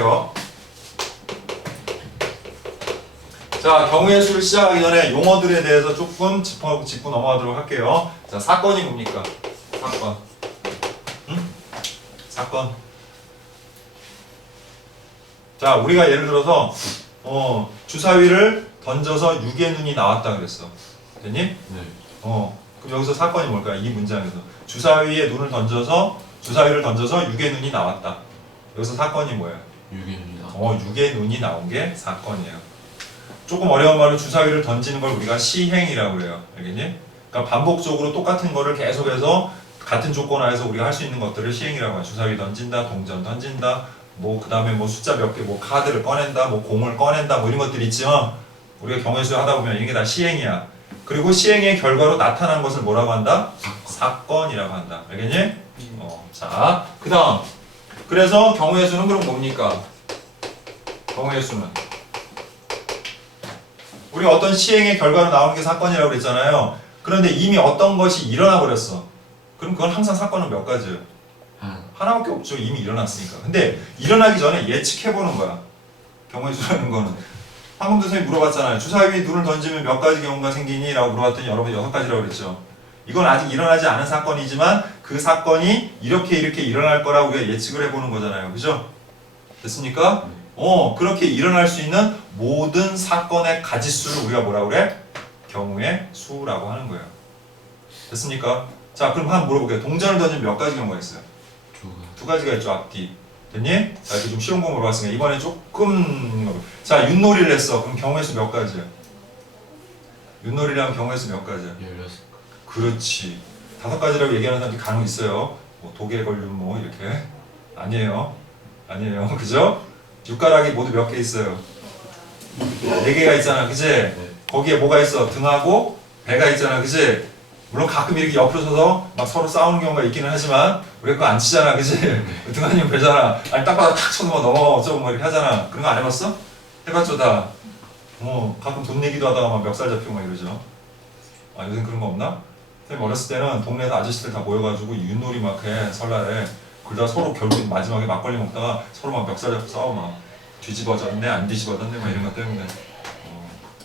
볼게요. 자, 경우의 수를 시작하기 전에 용어들에 대해서 조금 짚고 넘어가도록 할게요. 자, 사건이 뭡니까? 사건. 응? 사건. 자, 우리가 예를 들어서 주사위를 던져서 6의 눈이 나왔다 그랬어. 됐니? 네. 그럼 여기서 사건이 뭘까요? 이 문장에서 주사위에 눈을 던져서 주사위를 던져서 6의 눈이 나왔다. 여기서 사건이 뭐예요? 6의 눈이다. 6의 눈이 나온 게 사건이에요. 조금 어려운 말로 주사위를 던지는 걸 우리가 시행이라고 해요. 알겠니? 그러니까 반복적으로 똑같은 거를 계속해서 같은 조건 하에서 우리가 할 수 있는 것들을 시행이라고 해요. 주사위 던진다, 동전 던진다, 뭐 그다음에 뭐 숫자 몇 개, 뭐 카드를 꺼낸다, 뭐 공을 꺼낸다, 뭐 이런 것들 있지만 우리가 경우의 수 하다 보면 이게 다 시행이야. 그리고 시행의 결과로 나타난 것을 뭐라고 한다? 사건이라고 한다. 알겠니? 자, 그다음. 그래서 경우의 수는 그럼 뭡니까? 경우의 수는 우리 어떤 시행의 결과로 나오는 게 사건이라고 그랬잖아요. 그런데 이미 어떤 것이 일어나 버렸어. 그럼 그건 항상 사건은 몇 가지예요? 하나밖에 없죠. 이미 일어났으니까. 근데 일어나기 전에 예측해보는 거야. 경우의 수라는 거는. 방금도 선생님이 물어봤잖아요. 주사위에 눈을 던지면 몇 가지 경우가 생기니? 라고 물어봤더니 여러분 6가지라고 그랬죠. 이건 아직 일어나지 않은 사건이지만 그 사건이 이렇게 일어날 거라고 우리가 예측을 해보는 거잖아요. 그죠? 됐습니까? 그렇게 일어날 수 있는 모든 사건의 가지수를 우리가 뭐라고 그래? 경우의 수라고 하는 거예요. 됐습니까? 자, 그럼 한번 물어볼게요. 동전을 던지면 몇 가지 경우가 있어요? 두 가지가 있죠. 앞뒤. 됐니? 자, 이렇게 좀 쉬운 거 물어봤으니까 이번에 조금 자, 윷놀이를 했어. 그럼 경우의 수 몇 가지야? 윷놀이를 하면 경우의 수 몇 가지야? 16. 그렇지. 5가지라고 얘기하는 사람들이 간혹 있어요. 뭐 독에 걸린 뭐 이렇게. 아니에요. 그죠? 육가락이 모두 몇 개 있어요? 4개가 있잖아. 그치? 네. 거기에 뭐가 있어? 등하고 배가 있잖아. 그치? 물론 가끔 이렇게 옆으로 서서 막 서로 싸우는 경우가 있기는 하지만 우리가 그거 안 치잖아. 그치? 등 아니면 배잖아. 아니 딱 봐도 탁 쳐서 막 넘어가 어쩌고 막 이렇게 하잖아. 그런 거 안 해봤어? 해봤죠 다. 가끔 돈 내기도 하다가 막 멱살 잡히고 막 이러죠. 아, 요즘 그런 거 없나? 선생님 어렸을 때는 동네에서 아저씨들 다 모여가지고 윷놀이 막 해, 설날에. 그러다 서로 결국 마지막에 막걸리 먹다가 서로 막 멱살 잡고 싸워 막 뒤집어졌네 안 뒤집어졌네 막 이런 것 때문에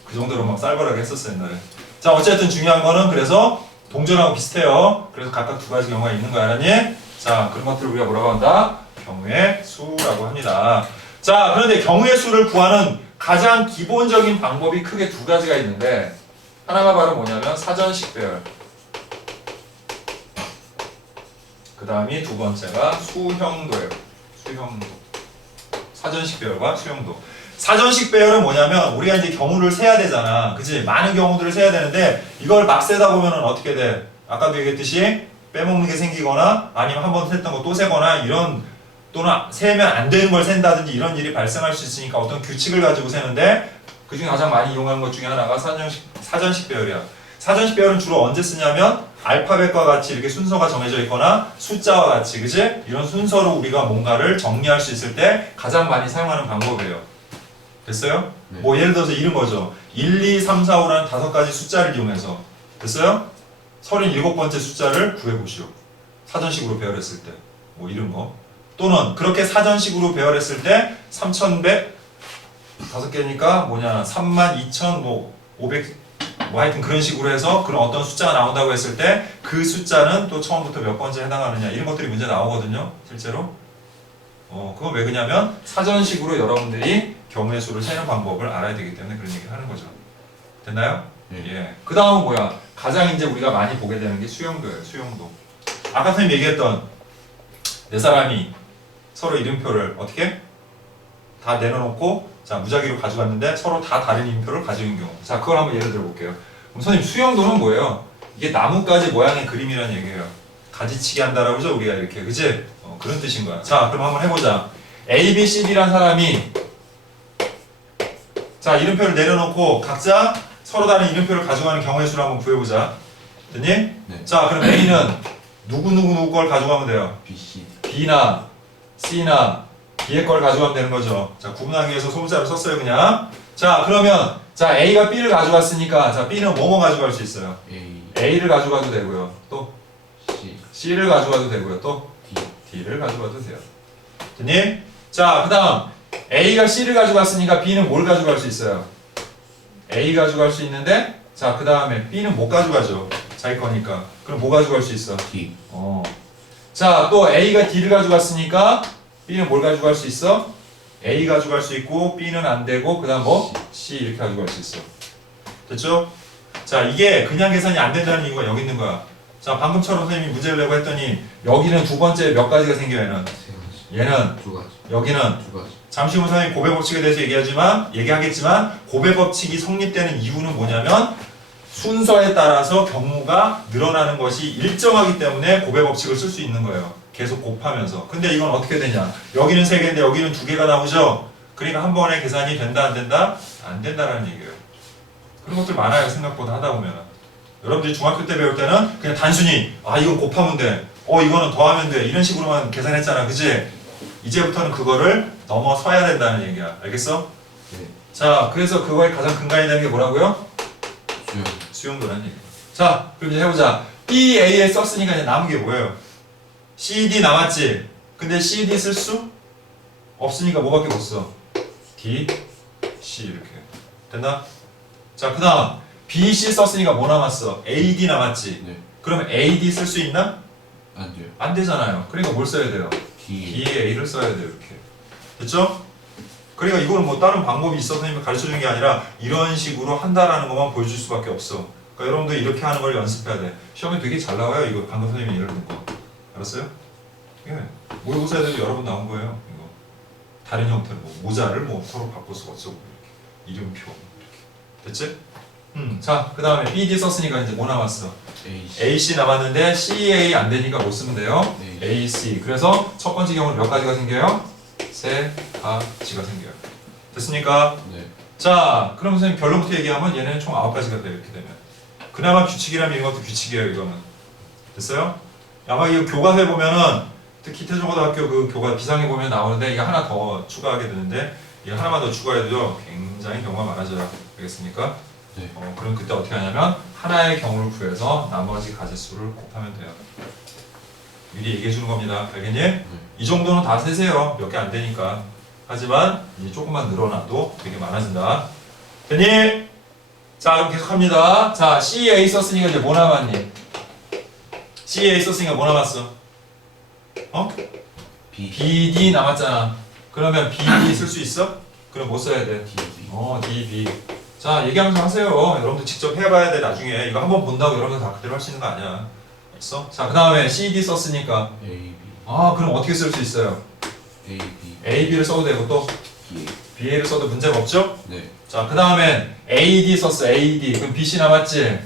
그 정도로 막 쌀벌하게 했었어 옛날에. 자, 어쨌든 중요한 거는 그래서 동전하고 비슷해요. 그래서 각각 2가지 경우가 있는 거 알았니? 자, 그런 것들을 우리가 뭐라고 한다? 경우의 수라고 합니다. 자, 그런데 경우의 수를 구하는 가장 기본적인 방법이 크게 2가지가 있는데 하나가 바로 뭐냐면 사전식 배열, 그 다음이 2번째가 수형도예요. 수형도. 사전식 배열과 수형도. 사전식 배열은 뭐냐면 우리가 이제 경우를 세야 되잖아. 그치? 많은 경우들을 세야 되는데 이걸 막 세다 보면은 어떻게 돼? 아까도 얘기했듯이 빼먹는 게 생기거나 아니면 한 번 셌던 거 또 세거나 이런, 또는 세면 안 되는 걸 센다든지 이런 일이 발생할 수 있으니까 어떤 규칙을 가지고 세는데 그 중에 가장 많이 이용하는 것 중에 하나가 사전식 배열이야. 사전식 배열은 주로 언제 쓰냐면 알파벳과 같이 이렇게 순서가 정해져 있거나 숫자와 같이, 그치? 이런 순서로 우리가 뭔가를 정리할 수 있을 때 가장 많이 사용하는 방법이에요. 됐어요? 네. 뭐 예를 들어서 이런 거죠. 1, 2, 3, 4, 5라는 5가지 숫자를 이용해서. 됐어요? 37번째 숫자를 구해보시오. 사전식으로 배열했을 때. 뭐 이런 거. 또는 그렇게 사전식으로 배열했을 때 3100, 5개니까 뭐냐 32,500, 뭐 하여튼 그런 식으로 해서 그런 어떤 숫자가 나온다고 했을 때 그 숫자는 또 처음부터 몇 번째 해당하느냐 이런 것들이 문제 나오거든요. 실제로. 그건 왜 그러냐면 사전식으로 여러분들이 경우의 수를 세는 방법을 알아야 되기 때문에 그런 얘기를 하는 거죠. 됐나요? 네. 예. 그 다음은 뭐야? 가장 이제 우리가 많이 보게 되는 게 수형도예요. 수형도. 아까 선생님 얘기했던 네 사람이 서로 이름표를 어떻게? 다 내려놓고 자 무작위로 가져갔는데 서로 다 다른 이름표를 가지고 있는 경우. 자, 그걸 한번 예를 들어 볼게요. 그럼 선생님 수형도는 뭐예요? 이게 나뭇가지 모양의 그림이라는 얘기예요. 가지치기 한다라고 하죠 우리가 이렇게. 그치? 그런 뜻인 거야. 자, 그럼 한번 해보자. A, B, C, D란 사람이 자 이름표를 내려놓고 각자 서로 다른 이름표를 가져가는 경우의 수를 한번 구해보자. 됐니? 네. 자, 그럼 A는 누구 걸 가져가면 돼요? B, C. B나 C나 B의 걸 가져가면 되는 거죠. 자, 구분하기 위해서 소문자를 썼어요 그냥. 자, 그러면 자 A가 B를 가져갔으니까 자 B는 뭐뭐 가져갈 수 있어요? A, A를 가져가도 되고요. 또 C, C를 가져가도 되고요. 또 D. D를 가져가도 돼요. 됐니? 자, 그 다음 A가 C를 가져갔으니까 B는 뭘 가져갈 수 있어요? A 가져갈 수 있는데 자, 그 다음에 B는 못 가져가죠. 자기 거니까. 그럼 뭐 가져갈 수 있어? D. 자, 또 A가 D를 가져갔으니까 B는 뭘 가져갈 수 있어? A 가져갈 수 있고 B는 안 되고 그 다음 뭐? C 이렇게 가져갈 수 있어. 됐죠? 자, 이게 그냥 계산이 안 된다는 이유가 여기 있는 거야. 자, 방금처럼 선생님이 문제를 내고 했더니 여기는 두 번째 몇 가지가 생겨 얘는. 세 가지. 얘는 두 가지. 여기는 두 가지. 잠시 후 선생님 고배 법칙에 대해서 얘기하겠지만 고배 법칙이 성립되는 이유는 뭐냐면 순서에 따라서 경우가 늘어나는 것이 일정하기 때문에 고배 법칙을 쓸 수 있는 거예요. 계속 곱하면서. 근데 이건 어떻게 되냐? 여기는 3개인데 여기는 2개가 나오죠? 그러니까 한 번에 계산이 된다 안 된다? 안 된다라는 얘기예요. 그런 것들 많아요. 생각보다 하다 보면. 여러분들이 중학교 때 배울 때는 그냥 단순히 이건 곱하면 돼. 이거는 더하면 돼. 이런 식으로만 계산했잖아. 그치? 이제부터는 그거를 넘어서야 된다는 얘기야. 알겠어? 네. 자, 그래서 그거에 가장 근간이 되는 게 뭐라고요? 수영. 수용도라는 얘기야. 자, 그럼 이제 해보자. B, A에 썼으니까 이제 남은 게 뭐예요? C, D 남았지? 근데 C, D 쓸 수? 없으니까 뭐밖에 못 써? D, C 이렇게. 됐나? 자, 그 다음 B, C 썼으니까 뭐 남았어? A, D 남았지? 네. 그러면 A, D 쓸 수 있나? 안 돼요. 안 되잖아요. 그러니까 뭘 써야 돼요? D. B에 A를 써야 돼요. 이렇게. 됐죠? 그러니까 이거는 뭐 다른 방법이 있어서 선생님이 가르쳐 주는 게 아니라 이런 식으로 한다라는 것만 보여줄 수밖에 없어. 그러니까 여러분들 이렇게 하는 걸 연습해야 돼. 시험에 되게 잘 나와요. 이거 방금 선생님이 예를 든 거. 알았어요? 예. 모의고사에 대해서 여러 번 나온 거예요. 이거. 다른 형태로 뭐 모자를 뭐 서로 바꿔서 어쩌고 이렇게. 이름표 이렇게. 됐지? 자, 그 다음에 BD 썼으니까 이제 뭐 남았어? A. AC 남았는데 CA 안 되니까 못 쓰면 돼요. 네. AC. 그래서 첫 번째 경우는 몇 가지가 생겨요? 세 가지가 생겨요. 됐습니까? 네. 자, 그럼 선생님 결론부터 얘기하면 얘는 총 9가지가 돼요. 이렇게 되면. 그나마 규칙이라면 이런 것도 규칙이에요. 이거는. 됐어요? 아마 이 교과서에 보면은 특히 태종고등학교 그 교과 비상에 보면 나오는데 이거 하나 더 추가하게 되는데 이거 하나만 더 추가해도 굉장히 경우가 많아져요. 알겠습니까? 네. 그럼 그때 어떻게 하냐면 하나의 경우를 구해서 나머지 가지수를 곱하면 돼요. 미리 얘기해 주는 겁니다. 알겠니? 이 정도는 다 세세요. 몇 개 안 되니까. 하지만 이제 조금만 늘어나도 되게 많아진다. 됐니? 자, 그럼 계속 합니다. 자, CA 썼으니까 이제 뭐 남았니? CA 썼으니까 뭐 남았어? B. BD 남았잖아. 그러면 BD 쓸 수 있어? 그럼 뭐 써야 돼? D. DB. 자, 얘기하면서 하세요. 여러분들 직접 해봐야 돼, 나중에. 이거 한번 본다고 여러분들 다 그대로 할 수 있는 거 아니야. 알았어? 자, 그 다음에 CD 썼으니까. A. B. 그럼 어떻게 쓸 수 있어요? A. B. AB를 써도 되고 또 B. BA를 써도 문제가 없죠? 네. 자, 그 다음엔 AD 썼어, AD. 그럼 BC 남았지?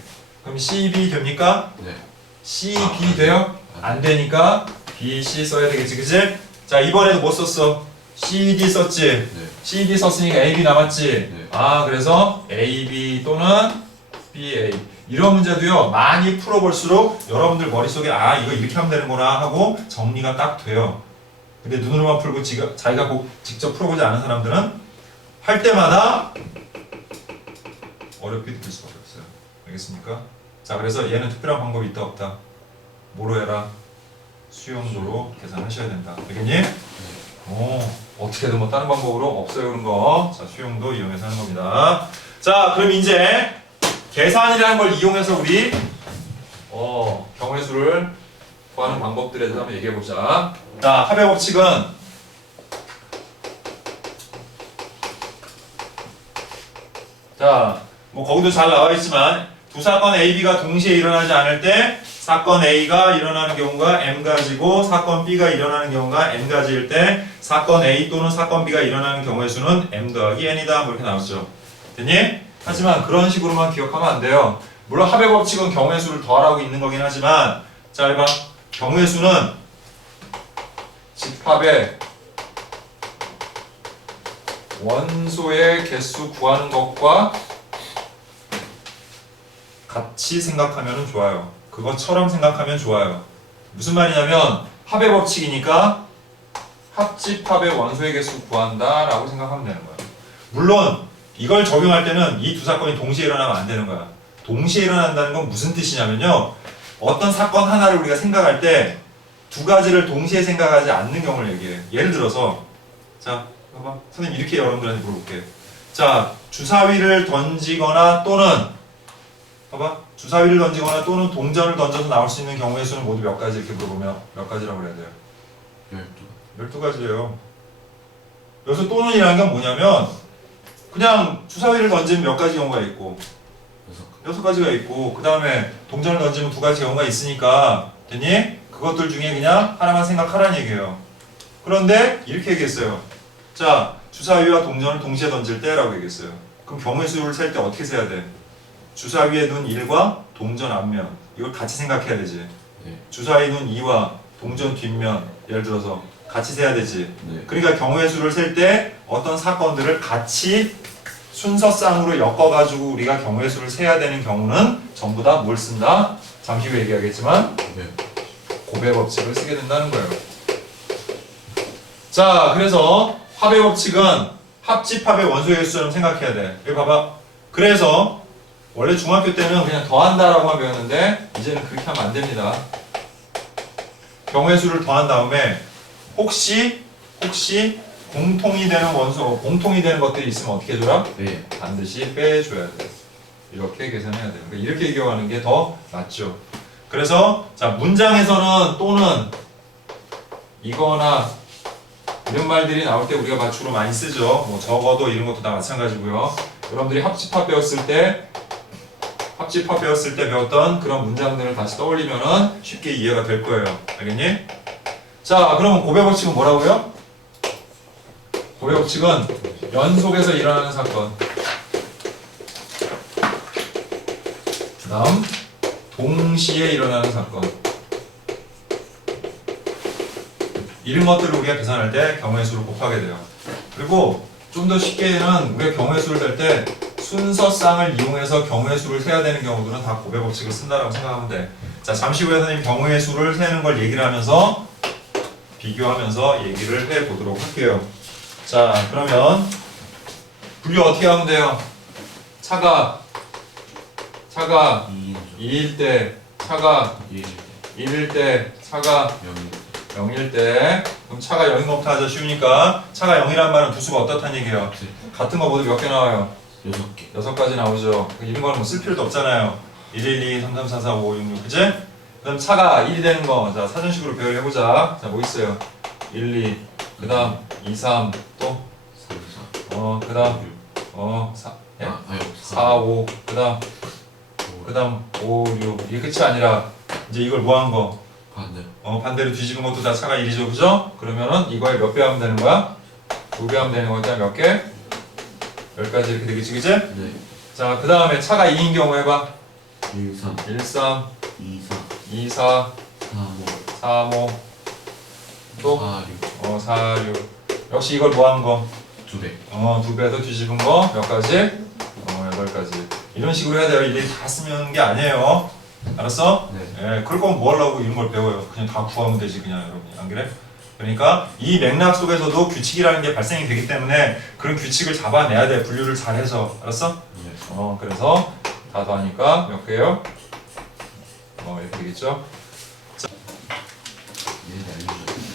그럼 CB 됩니까? 네. CB 돼요? 안 되니까 BC 써야 되겠지, 그치? 자, 이번에도 뭐 썼어? CD 썼지? 네. CD 썼으니까 AB 남았지? 네. 그래서 AB 또는 BA. 이런 문제도요, 많이 풀어볼수록 여러분들 머릿속에 이거 이렇게 하면 되는구나 하고 정리가 딱 돼요. 근데 눈으로만 풀고 자기가 꼭 직접 풀어보지 않은 사람들은 할 때마다 어렵게 느낄 수밖에 없어요. 알겠습니까? 자, 그래서 얘는 특별한 방법이 있다 없다? 뭐로 해라? 수용도로 계산하셔야 된다. 알겠니? 어떻게든 뭐 다른 방법으로 없어요 그런 거. 자, 수용도 이용해서 하는 겁니다. 자, 그럼 이제 계산이라는 걸 이용해서 우리 경우의 수를 구하는 방법들에 대해서 한번 얘기해 보자. 자, 합의 법칙은 자, 뭐 거기도 잘 나와 있지만 두 사건 A, B가 동시에 일어나지 않을 때 사건 A가 일어나는 경우가 M가지고 사건 B가 일어나는 경우가 N가지일 때 사건 A 또는 사건 B가 일어나는 경우의 수는 M 더하기 N이다. 뭐 이렇게 나왔죠. 됐니? 하지만 그런 식으로만 기억하면 안 돼요. 물론 합의 법칙은 경우의 수를 더하라고 있는 거긴 하지만 자, 해봐. 경우의 수는 집합의 원소의 개수 구하는 것과 같이 생각하면 좋아요. 그것처럼 생각하면 좋아요. 무슨 말이냐면 합의 법칙이니까 합집합의 원소의 개수 구한다 라고 생각하면 되는 거야. 물론 이걸 적용할 때는 이 두 사건이 동시에 일어나면 안 되는 거야. 동시에 일어난다는 건 무슨 뜻이냐면요, 어떤 사건 하나를 우리가 생각할 때 두 가지를 동시에 생각하지 않는 경우를 얘기해요. 예를 들어서 자, 봐봐. 선생님 이렇게 여러분들한테 물어볼게. 자, 주사위를 던지거나 또는 봐봐. 주사위를 던지거나 또는 동전을 던져서 나올 수 있는 경우의 수는 모두 몇 가지 이렇게 물어보면 몇 가지라고 그래야 돼요? 12가지예요. 여기서 또는이라는 건 뭐냐면 그냥 주사위를 던지면 몇 가지 경우가 있고 6가지가 있고 그 다음에 동전을 던지면 2가지 경우가 있으니까 됐니? 그것들 중에 그냥 하나만 생각하라는 얘기예요. 그런데 이렇게 얘기했어요. 자, 주사위와 동전을 동시에 던질 때라고 얘기했어요. 그럼 경우의 수를 셀 때 어떻게 세야 돼? 주사위에 눈 1과 동전 앞면 이걸 같이 생각해야 되지. 네. 주사위 눈 2와 동전 뒷면 예를 들어서 같이 세야 되지. 네. 그러니까 경우의 수를 셀 때 어떤 사건들을 같이 순서상으로 엮어가지고 우리가 경우의 수를 세야 되는 경우는 전부 다 뭘 쓴다? 잠시 후에 얘기하겠지만 네. 고배 법칙을 쓰게 된다는 거예요. 자, 그래서 합의 법칙은 합집합의 원소의 수처럼 생각해야 돼. 여기 봐봐. 그래서 원래 중학교 때는 그냥 더한다라고만 배웠는데 이제는 그렇게 하면 안 됩니다. 경우의 수를 더한 다음에 혹시 공통이 되는 원소, 공통이 되는 것들이 있으면 어떻게 해줘라? 네. 반드시 빼줘야 돼. 이렇게 계산해야 돼. 그러니까 이렇게 기억하는 게 더 맞죠. 그래서 자, 문장에서는 또는 이거나 이런 말들이 나올 때 우리가 맞추로 많이 쓰죠. 뭐 적어도 이런 것도 다 마찬가지고요. 여러분들이 합집합 배웠을 때 배웠던 그런 문장들을 다시 떠올리면은 쉽게 이해가 될 거예요. 알겠니? 자, 그러면 고배 법칙은 뭐라고요? 고배 법칙은 연속해서 일어나는 사건. 그 다음 동시에 일어나는 사건. 이런 것들을 우리가 계산할 때 경우의 수를 곱하게 돼요. 그리고 좀 더 쉽게는 우리가 경우의 수를 셀 때 순서쌍을 이용해서 경우의 수를 세야 되는 경우들은 다 고배 법칙을 쓴다라고 생각하면 돼. 자, 잠시 후에 선생님 경우의 수를 세는 걸 얘기를 하면서 비교하면서 얘기를 해보도록 할게요. 자, 그러면 분류 어떻게 하면 돼요? 차가 2일 때, 차가 1일 때, 차가 0일 때. 그럼 차가 0인 것부터 하자. 쉬우니까 차가 0이란 말은 두수가 어떻다는 얘기예요? 같은 거 모두 몇 개 나와요? 6개. 6가지 나오죠. 이런 거는 뭐 쓸 필요도 없잖아요. 1, 1, 2, 3, 3, 4, 4, 5, 6, 6, 그치? 그럼 차가 1이 되는 거, 자, 사전식으로 배열해보자. 자, 뭐 있어요? 1, 2, 그 다음 2, 3, 또? 3, 4. 그 다음 4, 예? 4, 5, 그 다음 5, 6. 이게 끝이 아니라 이제 이걸 뭐 한 거? 반대로. 반대로 뒤집은 것도 다 차가 1이죠, 그죠? 그러면은 이거에 몇 배 하면 되는 거야? 2배 하면 되는 거니까 몇 개? 10가지 이렇게 되겠지, 그지? 네. 자, 그 다음에 차가 2인 경우 해봐. 1, 3, 1, 3, 2, 4, 2, 4, 3, 5, 3, 5, 또? 4, 6. 4, 6. 역시 이걸 뭐 하는 거? 2배. 2배도 뒤집은 거 몇 가지? 8가지. 이런 식으로 해야 돼요. 일일이 다 쓰는 게 아니에요. 알았어? 네. 예, 그럴 거면 뭐 하려고 이런 걸 배워요. 그냥 다 구하면 되지, 그냥 여러분이. 안 그래? 그러니까 이 맥락 속에서도 규칙이라는 게 발생이 되기 때문에 그런 규칙을 잡아내야 돼. 분류를 잘 해서. 알았어? 네. 그래서 다 더하니까 몇 개요? 이렇게 되겠죠?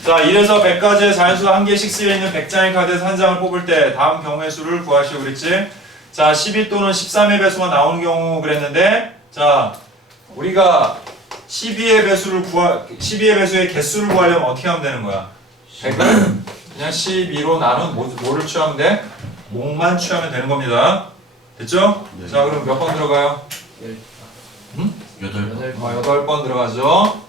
자, 1에서 100까지의 자연수가 한 개씩 쓰여있는 100장의 카드에서 한 장을 뽑을 때 다음 경우의 수를 구하시오 그랬지? 자, 12 또는 13의 배수가 나오는 경우 그랬는데 자, 우리가 12의 배수의 개수를 구하려면 어떻게 하면 되는 거야? 100을 그냥 12로 나눈 뭐를 취하면 돼? 목만 취하면 되는 겁니다. 됐죠? 네. 자, 그럼 몇 번 들어가요? 8번. 8번 들어가죠?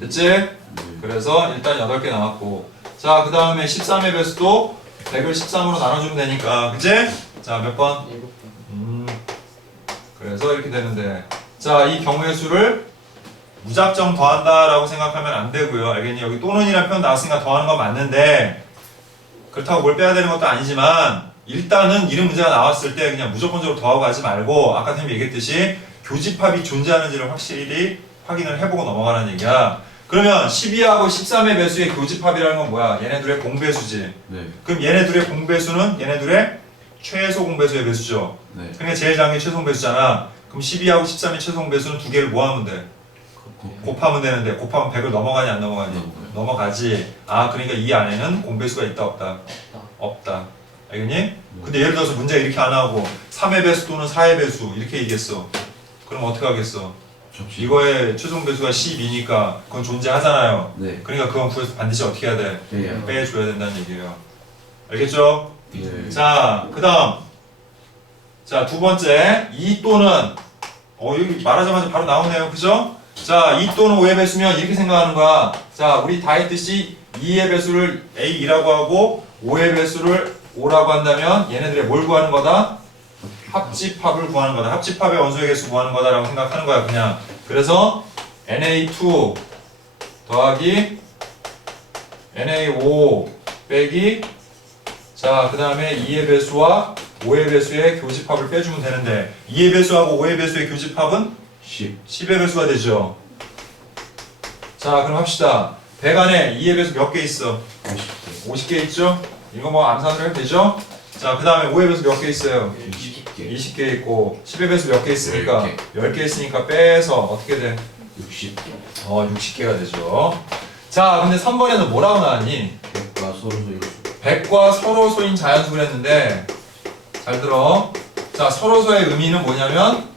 됐지? 네. 그래서 일단 8개 나왔고 자, 그 다음에 13의 배수도 100을 13으로 나눠주면 되니까 그치? 자, 몇 번? 그래서 이렇게 되는데 자, 이 경우의 수를 무작정 더한다 라고 생각하면 안 되고요. 알겠니? 여기 또는이라는 표현 나왔으니까 더하는 건 맞는데 그렇다고 뭘 빼야 되는 것도 아니지만 일단은 이런 문제가 나왔을 때 그냥 무조건적으로 더하고 가지 말고 아까 선생님이 얘기했듯이 교집합이 존재하는지를 확실히 확인을 해보고 넘어가라는 얘기야. 그러면 12하고 13의 배수의 교집합이라는 건 뭐야? 얘네들의 공배수지. 네. 그럼 얘네들의 공배수는 얘네들의 최소 공배수의 배수죠. 네. 그러니까 제일 작은 게 최소 공배수잖아. 그럼 12하고 13의 최소 공배수는 두 개를 뭐 하면 돼? 곱하면 되는데 곱하면 100을 넘어가니 안 넘어가니? 넘어가요. 넘어가지. 아, 그러니까 이 안에는 공배수가 있다 없다? 없다. 알겠니? 근데 예를 들어서 문제가 이렇게 안 하고 3의 배수 또는 4의 배수 이렇게 얘기했어. 그럼 어떻게 하겠어? 접시. 이거의 최종 배수가 12니까 그건 존재하잖아요. 네. 그러니까 그건 구해서 반드시 어떻게 해야 돼? 빼야. 빼줘야 된다는 얘기예요. 알겠죠? 네. 자, 그 다음. 자, 두 번째. 2 또는, 여기 말하자마자 바로 나오네요. 그죠? 자, 2 또는 5의 배수면 이렇게 생각하는 거야. 자, 우리 다 했듯이 2의 배수를 A라고 하고 5의 배수를 O라고 한다면 얘네들의 뭘 구하는 거다? 합집합을 구하는 거다. 합집합의 원소의 개수 구하는 거다라고 생각하는 거야, 그냥. 그래서 Na2 더하기 Na5 빼기 자, 그 다음에 2의 배수와 5의 배수의 교집합을 빼주면 되는데 2의 배수하고 5의 배수의 교집합은 10. 10의 배수가 되죠. 자, 그럼 합시다. 100 안에 2의 배수 몇 개 있어? 50개. 50개 있죠? 이거 뭐 암산으로 해도 되죠? 자, 그 다음에 5의 배수 몇 개 있어요? 20개. 20개 있고 10의 배수 몇 개 있으니까 10개. 10개 있으니까 빼서 어떻게 돼? 60개. 60개가 되죠. 자, 근데 3번에는 뭐라고 나왔니? 100과 서로 소유수. 100과 서로소인 자연수를 했는데 잘 들어. 자, 서로소의 의미는 뭐냐면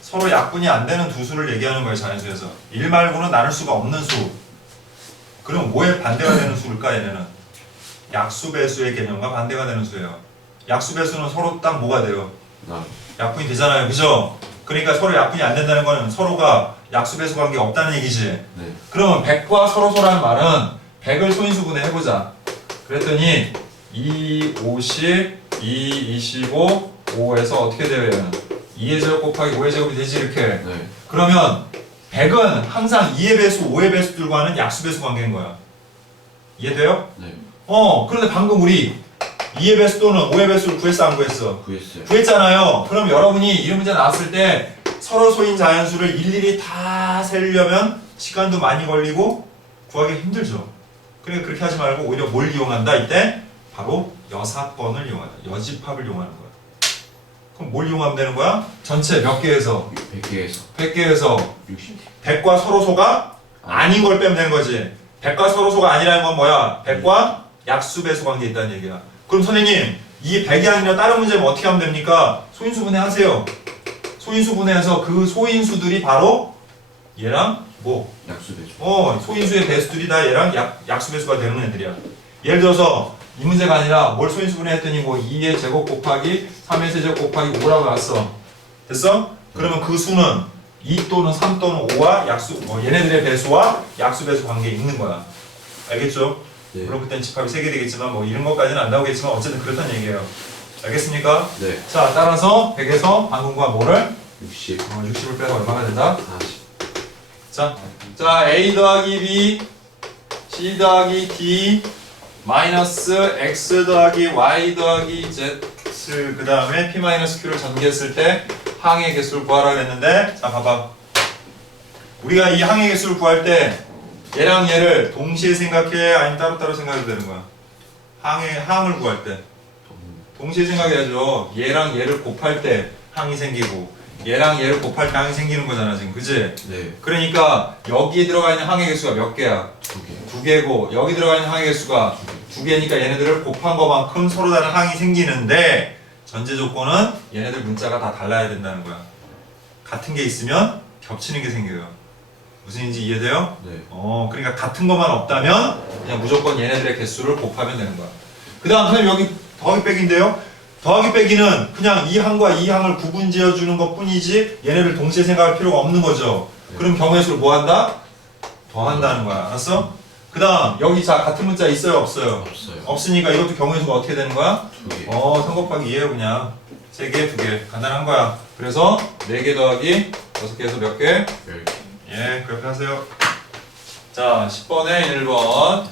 서로 약분이 안 되는 두 수를 얘기하는 거예요, 자연수에서. 1 말고는 나눌 수가 없는 수. 그럼 5의 반대가 되는 수일까, 얘네는? 약수배수의 개념과 반대가 되는 수예요. 약수배수는 서로 딱 뭐가 돼요? 나. 약분이 되잖아요, 그죠? 그러니까 서로 약분이 안 된다는 거는 서로가 약수배수 관계가 없다는 얘기지. 네. 그러면 100과 서로소라는 말은 100을 소인수분해 해보자. 그랬더니 2, 50, 2, 25, 5에서 어떻게 돼요, 얘는? 2의 제곱 곱하기 5의 제곱이 되지, 이렇게. 네. 그러면 100은 항상 2의 배수, 5의 배수들과는 약수배수 관계인 거야. 이해돼요? 네. 그런데 방금 우리 2의 배수 또는 5의 배수를 구했어, 안 구했어? 구했어요. 구했잖아요. 그럼 여러분이 이 문제 나왔을 때 서로 소인 자연수를 일일이 다 세려면 시간도 많이 걸리고 구하기 힘들죠. 그러니까 그렇게 하지 말고 오히려 뭘 이용한다? 이때 바로 여사건을 이용한다. 여집합을 이용하는 거야. 그럼 뭘 이용하면 되는 거야? 전체 몇 개에서? 100개에서 100개에서 60개. 100과 서로소가 아닌 걸 빼면 되는 거지. 100과 서로소가 아니라는 건 뭐야? 100과 약수배수 관계에 있다는 얘기야. 그럼 선생님, 이 100이 아니라 다른 문제면 어떻게 하면 됩니까? 소인수분해 하세요. 소인수분해해서 그 소인수들이 바로 얘랑 뭐? 약수배수. 소인수의 배수들이 다 얘랑 약수배수가 되는 애들이야. 예를 들어서 이 문제가 아니라 뭘 소인수분해 했더니 뭐 2의 제곱 곱하기 3의 세제곱 곱하기 5라고 나왔어. 됐어? 그러면 그 수는 2 또는 3 또는 5와 얘네들의 배수와 약수배수 관계에 있는 거야. 알겠죠? 네. 물론 그땐 집합이 3개 되겠지만 뭐 이런 것까지는 안 나오겠지만 어쨌든 그렇다는 얘기예요. 알겠습니까? 네. 자, 따라서 100에서 방금과 뭐를? 60. 60을 빼서 얼마가 된다? 40. 자, A 더하기 B, C 더하기 D, 마이너스 X 더하기 Y 더하기 Z, 그 다음에 P 마이너스 Q를 전개했을 때 항의 개수를 구하라 그랬는데, 자, 봐봐. 우리가 이 항의 개수를 구할 때 얘랑 얘를 동시에 생각해? 아니면 따로따로 생각해도 되는 거야? 항을 구할 때. 동시에 생각해야죠. 얘랑 얘를 곱할 때 항이 생기고, 얘랑 얘를 곱할 때 항이 생기는 거잖아, 지금. 그지? 네. 그러니까 여기에 들어가 있는 항의 개수가 몇 개야? 2개. 2개고 여기 들어가 있는 항의 개수가 2개니까 얘네들을 곱한 것만큼 서로 다른 항이 생기는데 전제 조건은 얘네들 문자가 다 달라야 된다는 거야. 같은 게 있으면 겹치는 게 생겨요. 무슨 얘기인지 이해돼요? 네. 그러니까 같은 것만 없다면 그냥 무조건 얘네들의 개수를 곱하면 되는 거야. 그 다음 선생님 여기 더하기 빼기인데요. 더하기 빼기는 그냥 이 항과 이 항을 구분 지어주는 것 뿐이지 얘네를 동시에 생각할 필요가 없는 거죠. 그럼 경우의 수를 뭐 한다? 더한다는 거야. 알았어? 그 다음 여기 자 같은 문자 있어요? 없어요? 없어요. 없으니까 이것도 경우의 수가 어떻게 되는 거야? 2개. 3 곱하기 2예요 그냥. 3개, 2개. 간단한 거야. 그래서 4개 더하기 6개에서 몇 개? 10개. 예, 그렇게 하세요. 자, 10번에 1번.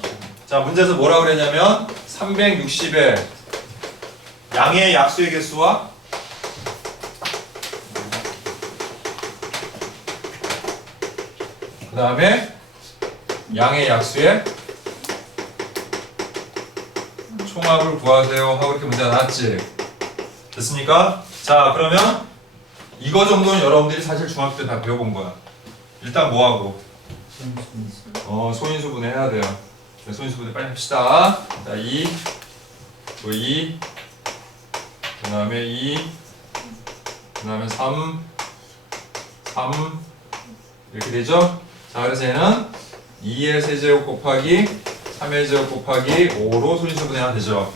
자, 문제에서 뭐라 그랬냐면 360에 양의 약수의 개수와 그 다음에 양의 약수의 총합을 구하세요 하고 이렇게 문제가 나왔지. 됐습니까? 자, 그러면 이거 정도는 여러분들이 사실 중학교 때 다 배워본 거야. 일단 뭐하고? 소인수분해 해야 돼요. 소인수분해 빨리 합시다. 자, 2, 또 2, 그 다음에 2, 그 다음에 3, 3 이렇게 되죠? 자, 그래서 얘는 2의 세제곱 곱하기 3의 제곱 곱하기 5로 소인수분해가 되죠.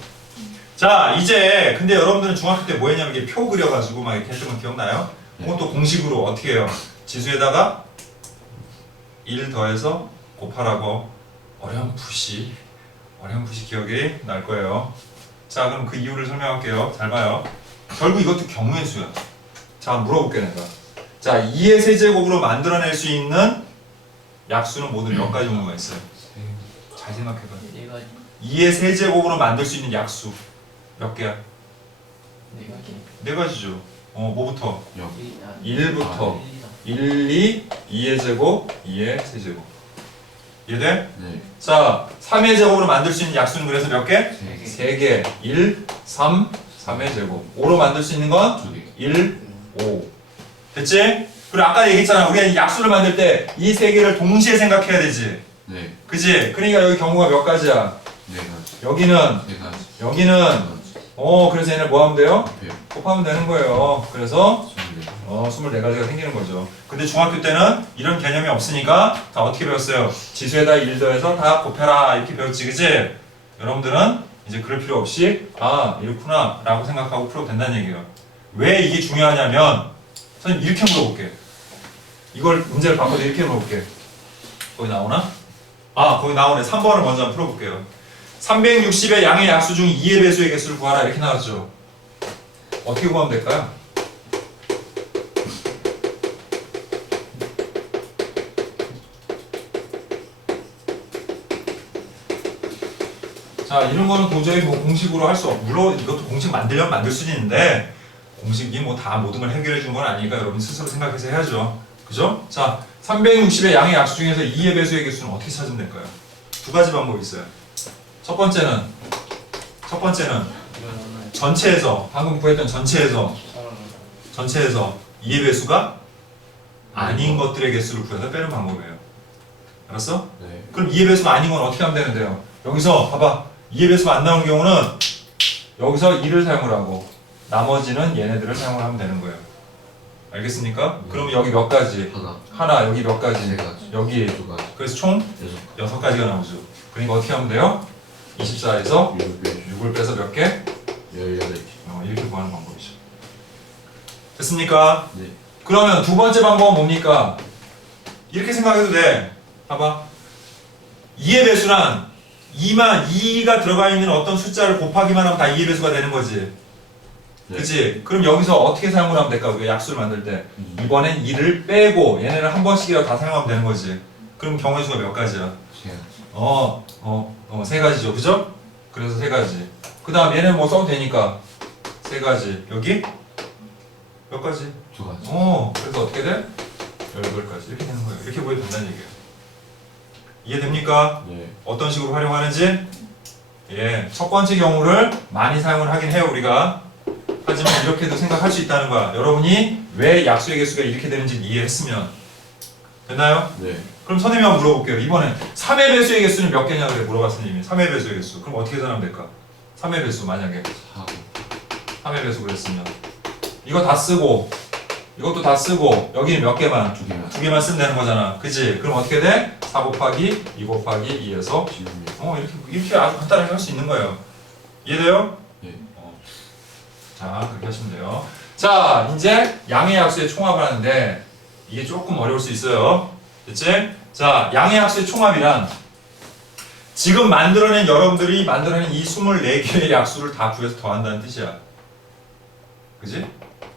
자, 이제 근데 여러분들은 중학교 때 뭐 했냐면 이게 표 그려가지고 막 이렇게 했던 거 기억나요? 그것도 공식으로 어떻게 해요? 지수에다가 1 더해서 곱하라고 어렴풋이 기억이 날 거예요. 자, 그럼 그 이유를 설명할게요. 잘 봐요. 결국 이것도 경우의 수야. 자, 물어볼게 내가. 자, 2의 세제곱으로 만들어낼 수 있는 약수는 모두 몇 가지 정도가 있어요? 잘 생각해봐. 2의 세제곱으로 만들 수 있는 약수 몇 개야? 네 가지죠. 뭐부터? 1부터 1, 2, 2의 제곱, 2의 세제곱. 이해돼? 네. 자, 3의 제곱으로 만들 수 있는 약수는 그래서 몇 개? 3개. 3개. 1, 3, 3의 제곱. 5로 만들 수 있는 건 2개. 1, 5. 됐지? 그리고 아까 얘기했잖아. 우리가 이 약수를 만들 때 이 세 개를 동시에 생각해야 되지. 네. 그지? 그러니까 여기 경우가 몇 가지야? 4가지. 여기는, 4가지. 여기는, 그래서 얘네 뭐 하면 돼요? 곱하면 되는 거예요. 그래서 24가지가 생기는 거죠. 근데 중학교 때는 이런 개념이 없으니까 다 어떻게 배웠어요? 지수에다 1 더해서 다 곱해라 이렇게 배웠지, 그지? 여러분들은 이제 그럴 필요 없이 이렇구나 라고 생각하고 풀어도 된다는 얘기예요. 왜 이게 중요하냐면 선생님 이렇게 물어볼게. 이걸 문제를 바꿔서 이렇게 물어볼게. 거기 나오나? 거기 나오네. 3번을 먼저 한번 풀어볼게요. 360의 양의 약수 중 2의 배수의 개수를 구하라 이렇게 나왔죠. 어떻게 구하면 될까요? 자, 이런 거는 도저히 뭐 공식으로 할 수 없고, 물론 이것도 공식 만들려면 만들 수는 있는데 공식이 뭐 다 모든 걸 해결해 준 건 아니니까 여러분 스스로 생각해서 해야죠. 그죠? 자, 360의 양의 약수 중에서 2의 배수의 개수는 어떻게 찾으면 될까요? 두 가지 방법이 있어요. 첫 번째는 전체에서 방금 구했던 전체에서 2의 배수가 아닌 것들의 개수를 구해서 빼는 방법이에요. 알았어? 네. 그럼 2의 배수가 아닌 건 어떻게 하면 되는데요? 여기서 봐봐. 2의 배수가 안 나오는 경우는 여기서 2를 사용을 하고 나머지는 얘네들을 사용을 하면 되는 거예요. 알겠습니까? 그러면 여기 몇 가지? 하나, 여기 몇 가지? 3가지. 여기 2가지. 그래서 총 6가지가 나오죠. 그러니까 어떻게 하면 돼요? 24에서 6을 빼서 몇 개? 18개. 이렇게 구하는 방법이죠. 됐습니까? 네. 그러면 두 번째 방법은 뭡니까? 이렇게 생각해도 돼. 봐봐. 2의 배수란 2가 들어가 있는 어떤 숫자를 곱하기만 하면 다 2의 배수가 되는 거지. 네. 그치? 그럼 여기서 어떻게 사용을 하면 될까? 우리가 약수를 만들 때. 이번엔 2를 빼고 얘네를 한 번씩이라도 다 사용하면 되는 거지. 그럼 경우의 수가 몇 가지야? 3가지. 3가지죠. 그죠? 그래서 3가지. 그 다음 얘는 뭐 써도 되니까 3가지. 여기? 몇 가지? 2가지. 그래서 어떻게 돼? 18가지. 이렇게 되는 거예요. 이렇게 보여도 된다는 얘기예요. 이해됩니까? 네. 어떤 식으로 활용하는지? 예, 첫 번째 경우를 많이 사용을 하긴 해요, 우리가. 하지만 이렇게도 생각할 수 있다는 거야. 여러분이 왜 약수의 개수가 이렇게 되는지 이해했으면. 됐나요? 네. 그럼 선생님이 한번 물어볼게요. 이번엔 3의 배수의 개수는 몇 개냐고 그래 물어봤어, 님이. 3의 배수의 개수. 그럼 어떻게 계산하면 될까? 3의 배수, 만약에. 3의 배수 그랬으면. 이거 다 쓰고, 이것도 다 쓰고, 여기는 몇 개만? 2개만. 2개만 쓰면 되는 거잖아. 그치? 그럼 어떻게 돼? 4 곱하기 2 곱하기 2에서 이렇게 아주 간단하게 할 수 있는 거예요. 이해돼요? 네. 자, 그렇게 하시면 돼요. 자, 이제 양의 약수의 총합을 하는데 이게 조금 어려울 수 있어요. 됐지? 자, 양의 약수의 총합이란 지금 여러분들이 만들어낸 이 24개의 약수를 다 구해서 더한다는 뜻이야. 그지?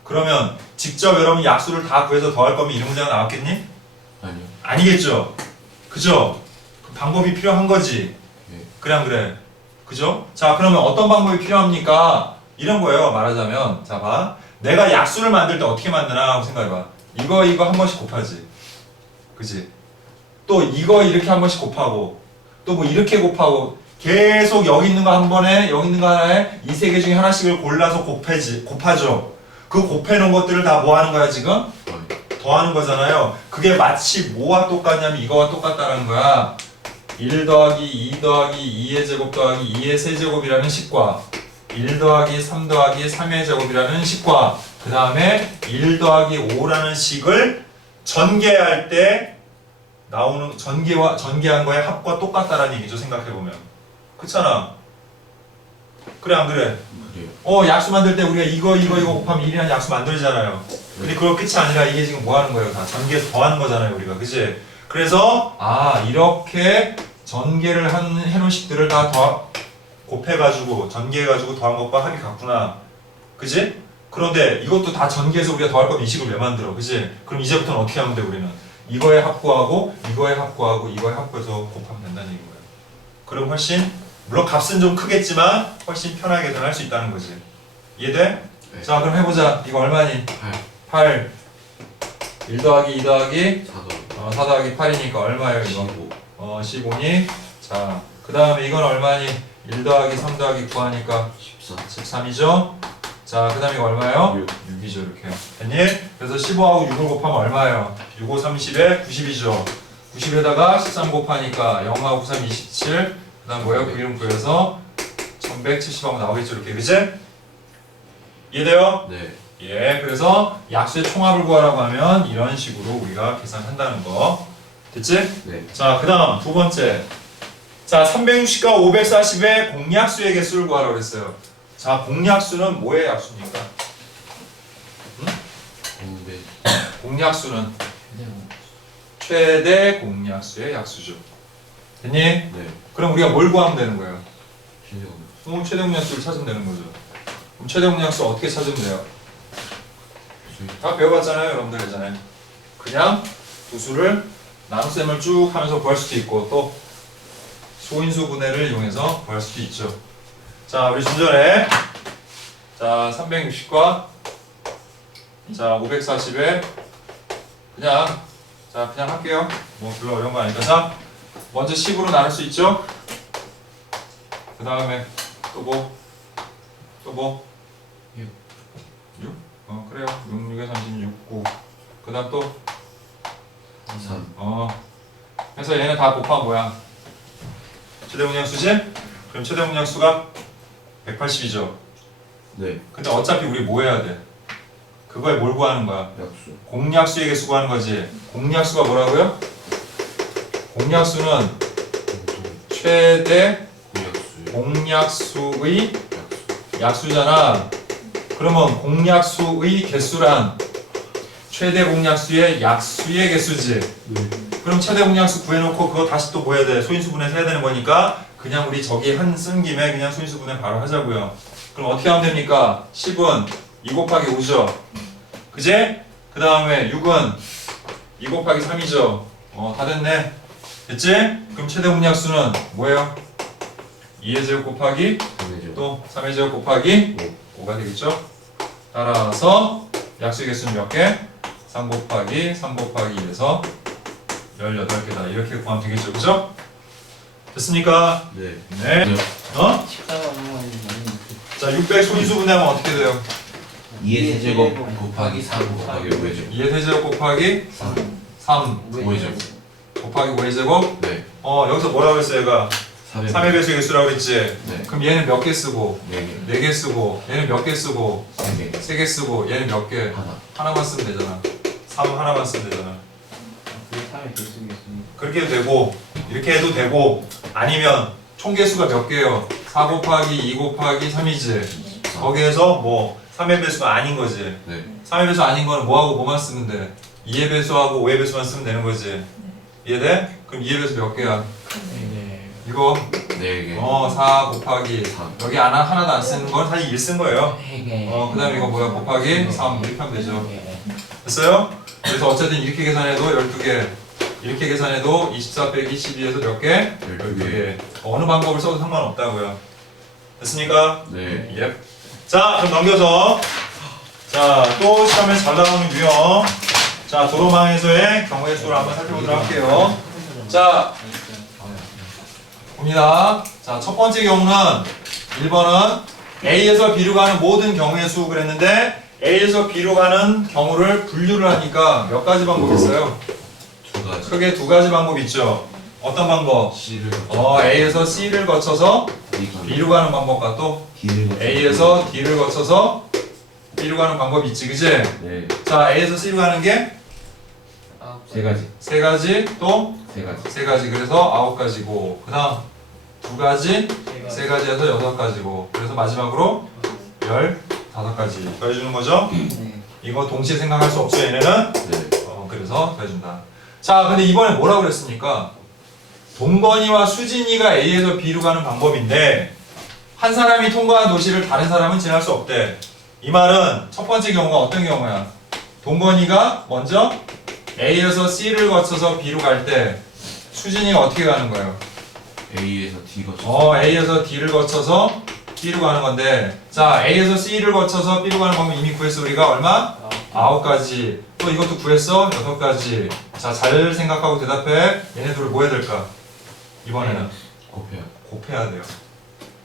그러면 직접 여러분 약수를 다 구해서 더할 거면 이런 문제가 나왔겠니? 아니요. 아니겠죠? 그죠? 그 방법이 필요한 거지. 네. 그래 안 그래? 그죠? 자, 그러면 어떤 방법이 필요합니까? 이런 거예요. 말하자면 자 봐. 내가 약수를 만들 때 어떻게 만드나 하고 생각해봐. 이거 한 번씩 곱하지. 그지? 또 이거 이렇게 한 번씩 곱하고 또 뭐 이렇게 곱하고 계속 여기 있는 거 한 번에 여기 있는 거 하나에 이 세 개 중에 하나씩을 골라서 곱하죠. 그 곱해놓은 것들을 다 뭐 하는 거야 지금? 더하는 거잖아요. 그게 마치 뭐와 똑같냐면 이거와 똑같다는 거야. 1 더하기 2 더하기 2의 제곱 더하기 2의 세제곱이라는 식과 1 더하기 3 더하기 3의 제곱이라는 식과 그 다음에 1 더하기 5라는 식을 전개할 때 나오는 전개한 거의 합과 똑같다라는 얘기죠. 생각해보면 그렇잖아. 그래 안 그래? 그래요. 약수 만들 때 우리가 이거 곱하면 1이라는 약수 만들잖아요. 근데 그거 끝이 아니라 이게 지금 뭐 하는 거예요? 다 전개해서 더하는 거잖아요 우리가. 그치? 그래서 이렇게 전개를 해놓은 식들을 다 곱해가지고 전개해가지고 더한 것과 합이 같구나. 그지? 그런데 이것도 다 전개해서 우리가 더할 거면 이 식을 왜 만들어? 그지? 그럼 이제부터는 어떻게 하면 돼 우리는? 이거에 합구하고 이거에 합구하고 이거에 합구해서 곱하면 된다는 얘기인 거예요. 그럼 훨씬 물론 값은 좀 크겠지만 훨씬 편하게 계산할 수 있다는 거지. 이해돼? 네. 자 그럼 해보자. 이거 얼마니? 8. 8 1 더하기 2 더하기 4 4 더하기 8이니까 얼마예요 이거? 15. 15니? 자 그 다음에 이건 얼마니? 1 더하기 3 더하기 9 하니까 14. 13이죠? 자 그 다음에 이거 얼마예요? 6. 6이죠 이렇게. 됐니? 그래서 15하고 6을 곱하면 얼마예요? 6, 5, 30에 90이죠. 90에다가 13 곱하니까 0하고 9, 3, 27. 그 다음 뭐예요? 9, 1, 9에서 1170하고 나오겠죠 이렇게. 그치? 이해돼요? 네. 예, 그래서 약수의 총합을 구하라고 하면 이런 식으로 우리가 계산한다는 거. 됐지? 네. 자, 그 다음 두 번째. 자, 360과 540의 공약수의 개수를 구하라고 그랬어요. 자, 공약수는 뭐의 약수입니까? 공배. 공약수는 최대 공약수의 약수죠. 됐니? 네. 그럼 우리가 뭘 구하면 되는 거예요? 신경. 최대 공약수를 찾으면 되는 거죠. 그럼 최대 공약수 어떻게 찾으면 돼요? 다 배워봤잖아요, 여러분들 예전에. 그냥 두 수를 나눗셈을 쭉 하면서 구할 수도 있고 또 소인수 분해를 이용해서 구할 수도 있죠. 자, 우리 좀 전에 자 360과 자 540에 그냥 할게요. 뭐 별로 어려운 거 아니까. 자, 먼저 10으로 나눌 수 있죠. 그 다음에 또 뭐? 6. 6? 그래요. 6, 6에 36, 9. 그 다음 또 3. 해서 얘네 다 곱하면 뭐야? 최대 공약수지? 그럼 최대 공약수가 180이죠. 네. 근데 어차피 우리 뭐 해야 돼? 그거에 뭘 구하는 거야? 약수. 공약수의 개수 구하는 거지. 공약수가 뭐라고요? 공약수는 최대 공약수. 공약수의 약수. 약수잖아. 그러면 공약수의 개수란 최대 공약수의 약수의 개수지. 네. 그럼 최대 공약수 구해놓고 그거 다시 또 뭐 해야 돼? 소인수 분해서 해야 되는 거니까 그냥 우리 저기 한 쓴 김에 그냥 소인수 분해 바로 하자고요. 그럼 어떻게 하면 됩니까? 10은 2 곱하기 5죠. 그제? 그 다음에 6은 2 곱하기 3이죠. 다 됐네. 됐지? 그럼 최대 공약수는 뭐예요? 2의 제곱 곱하기 3의 또 3의 제곱 곱하기 5가 되겠죠? 따라서 약수의 개수는 몇 개? 3 곱하기 3 곱하기 2에서 18개다. 이렇게 구하면 되겠죠? 그죠? 됐습니까? 네. 네. 네. 자, 600 소인수 분해하면 어떻게 돼요? 2의 세제곱 곱하기 3 곱하기 5의 제곱. 2의 세제곱 곱하기 3 5의 제곱. 곱하기 5의 제곱. 네. 여기서 뭐라고 했어 얘가? 3의 배수의 개수라고 그랬지? 네. 그럼 얘는 몇 개 쓰고? 4개. 4개 쓰고 얘는 몇 개 쓰고? 3개. 3개 쓰고 얘는 몇 개? 하나. 하나만 쓰면 되잖아. 3 하나만 쓰면 되잖아. 그게 3의 개수겠습니다. 그렇게 해도 되고 이렇게 해도 되고 아니면 총 개수가 몇 개예요? 4 곱하기 2 곱하기 3이지. 거기에서 뭐 3의 배수가 아닌 거지. 네. 3의 배수 아닌 거는 뭐하고 뭐만 쓰면 돼? 2의 배수하고 5의 배수만 쓰면 되는 거지. 이해돼? 그럼 2의 배수 몇 개야? 네. 이거 4개. 4 곱하기 3. 여기 하나도 안 쓰는 건 사실 1 쓴 거예요. 3개. 그 다음에 이거 뭐야? 곱하기 3 이렇게 하면 되죠. 됐어요? 그래서 어쨌든 이렇게 계산해도 12개 이렇게 계산해도 24 빼기 12에서 몇 개? 12개. 어느 방법을 써도 상관없다고요. 됐습니까? 네. 예. 자, 그럼 넘겨서 자, 또 시험에 잘 나오는 유형 자, 도로망에서의 경우의 수를 한번 살펴보도록 할게요. 자, 봅니다. 자, 첫 번째 경우는 1번은 A에서 B로 가는 모든 경우의 수 그랬는데 A에서 B로 가는 경우를 분류를 하니까 몇 가지 방법이 있어요? 2가지. 크게 두 가지 방법이 있죠. 어떤 방법? C를 A에서 C를 거쳐서 B가 B로 가는 방법과 또 D를 거쳐서 A에서 D를 거쳐서 B로 가는 방법이 있지, 그지? 네. 자, A에서 C로 가는 게 세 가지. 세 가지, 또 세 가지. 세 가지, 그래서 9가지고, 그 다음 두 가지, 세 가지에서 6가지고, 그래서 마지막으로 15가지 더해주는 거죠? 네. 이거 동시에 생각할 수 없죠, 얘네는? 네. 그래서 더해준다. 자, 근데 이번에 뭐라고 그랬습니까? 동건이와 수진이가 A에서 B로 가는 방법인데, 한 사람이 통과한 도시를 다른 사람은 지날 수 없대. 이 말은 첫 번째 경우가 어떤 경우야? 동건이가 먼저 A에서 C를 거쳐서 B로 갈 때 수진이가 어떻게 가는 거예요? A에서 D 거쳐서 A에서 D를 거쳐서 B로 가는 건데, 자, A에서 C를 거쳐서 B로 가는 방법 이미 구했어. 우리가 얼마? 9가지. 또 이것도 구했어? 6가지. 자, 잘 생각하고 대답해. 얘네들을 뭐 해야 될까? 이번에는 곱해요. 곱해야 돼요.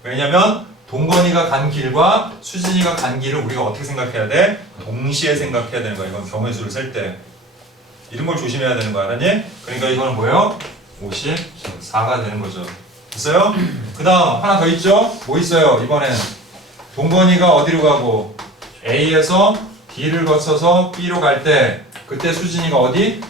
왜냐면 동건이가 간 길과 수진이가 간 길을 우리가 어떻게 생각해야 돼? 동시에 생각해야 되는 거야. 이건 경우의 수를 셀 때. 이런 걸 조심해야 되는 거 알았니? 그러니까 이거는 뭐예요? 54가 되는 거죠. 됐어요? 그 다음 하나 더 있죠? 뭐 있어요? 이번엔 동건이가 어디로 가고 A에서 D를 거쳐서 B로 갈 때 그때 수진이가 어디?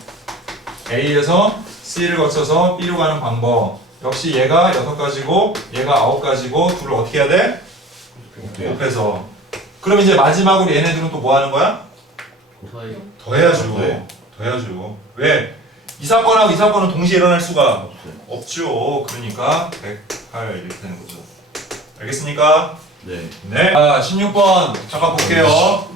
A에서 C를 거쳐서 B로 가는 방법. 역시 얘가 6가지고 얘가 9가지고 둘을 어떻게 해야 돼? 곱해서. 그럼 이제 마지막으로 얘네들은 또 뭐 하는 거야? 더해야죠. 네. 더해야죠. 왜? 이 사건하고 이 사건은 동시에 일어날 수가 없어요. 없죠. 그러니까 108 이렇게 되는 거죠. 알겠습니까? 네. 네. 자, 16번 잠깐 볼게요.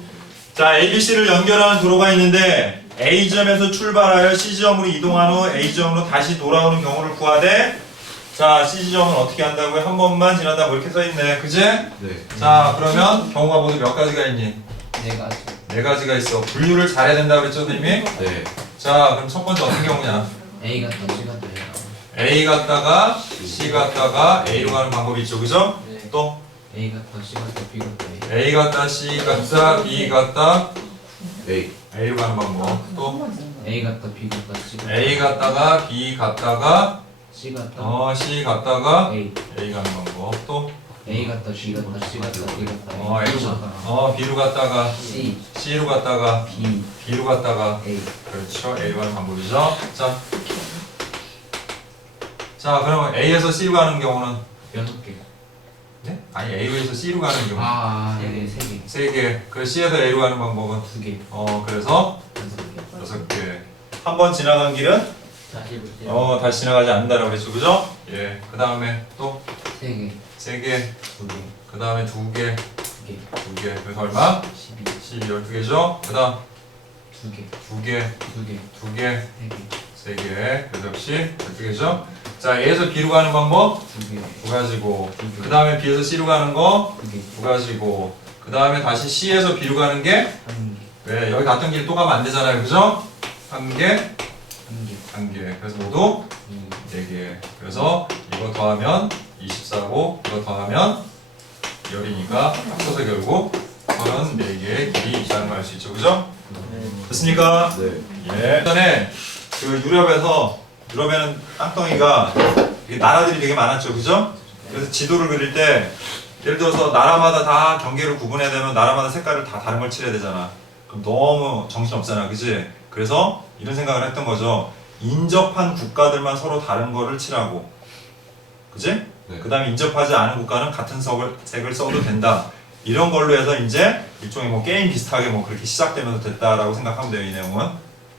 자, ABC를 연결하는 도로가 있는데 A점에서 출발하여 C점으로 이동한 후 A점으로 다시 돌아오는 경우를 구하되, 자, C점은 어떻게 한다고요? 한 번만 지나다 뭐 이렇게 써있네. 그지? 네. 자, 그러면 경우가 모두 몇 가지가 있니? 네 가지. 4가지가 있어. 분류를 잘해야 된다고 그랬죠, 선생님이? 네. 자, 그럼 첫 번째 어떤 경우냐? A가 더 C가 더 A 갔다가 C 갔다가 A로 가는 방법이 있죠, 그죠? 네. 또 A가 더 C가 더 B가 더 A 갔다 C 갔다 B 갔다 A. A로 가는 방법. 또 A가 더 B가 더 C가 A 갔다가 B 갔다가 C가 더 C 갔다가 A. A 가는 방법. 또 A가 더 C가 더 C가 더 B가 더 A로 B로 갔다가 C, C로 갔다가 B, B로 갔다가 A. 그렇죠. A로 가는 방법이죠. 자, 그러면 A에서 C로 가는 경우는 6개. 네? 아니 A에서 C로 가는 경우 네, 3개. 3개. 그 C에서 A로 가는 방법은 2개. 그래서 6개. 한 번 지나간 길은 다시 볼게요. 다시 지나가지 않는다라고 그랬죠, 그죠? 예. 그 다음에 또 3개, 3개. 2개, 그 다음에 2개. 2개, 2개. 그래서 얼마? 12, 12개죠. 그 다음 2개, 2개. 2개, 2개. 3개, 3개. 그래서 역시 12개죠. 자, A에서 B로 가는 방법 2개, 2가지고. 그 다음에 B에서 C로 가는 거 2개, 2가지고. 그 다음에 다시 C에서 B로 가는 게 1개, 왜? 여기 갔던 길 또 가면 안 되잖아요, 그죠? 1개. 1개, 1개. 그래서 모두 2개. 4개. 그래서 이거 더하면 24고 이거 더하면 열이니까 합쳐서 결국 34개의 길이 있다는 걸 알 수 있죠. 그죠? 됐습니까? 네. 예. 예전에 그 유럽에는 땅덩이가 이게 나라들이 되게 많았죠. 그죠? 그래서 지도를 그릴 때 예를 들어서 나라마다 다 경계를 구분해야 되면 나라마다 색깔을 다 다른 걸 칠해야 되잖아. 그럼 너무 정신없잖아. 그지? 그래서 이런 생각을 했던 거죠. 인접한 국가들만 서로 다른 거를 칠하고, 그지? 네. 그 다음에 인접하지 않은 국가는 같은 색을 써도 된다. 이런 걸로 해서 이제 일종의 뭐 게임 비슷하게 뭐 그렇게 시작되면서 됐다라고 생각하면 돼요, 이 내용은.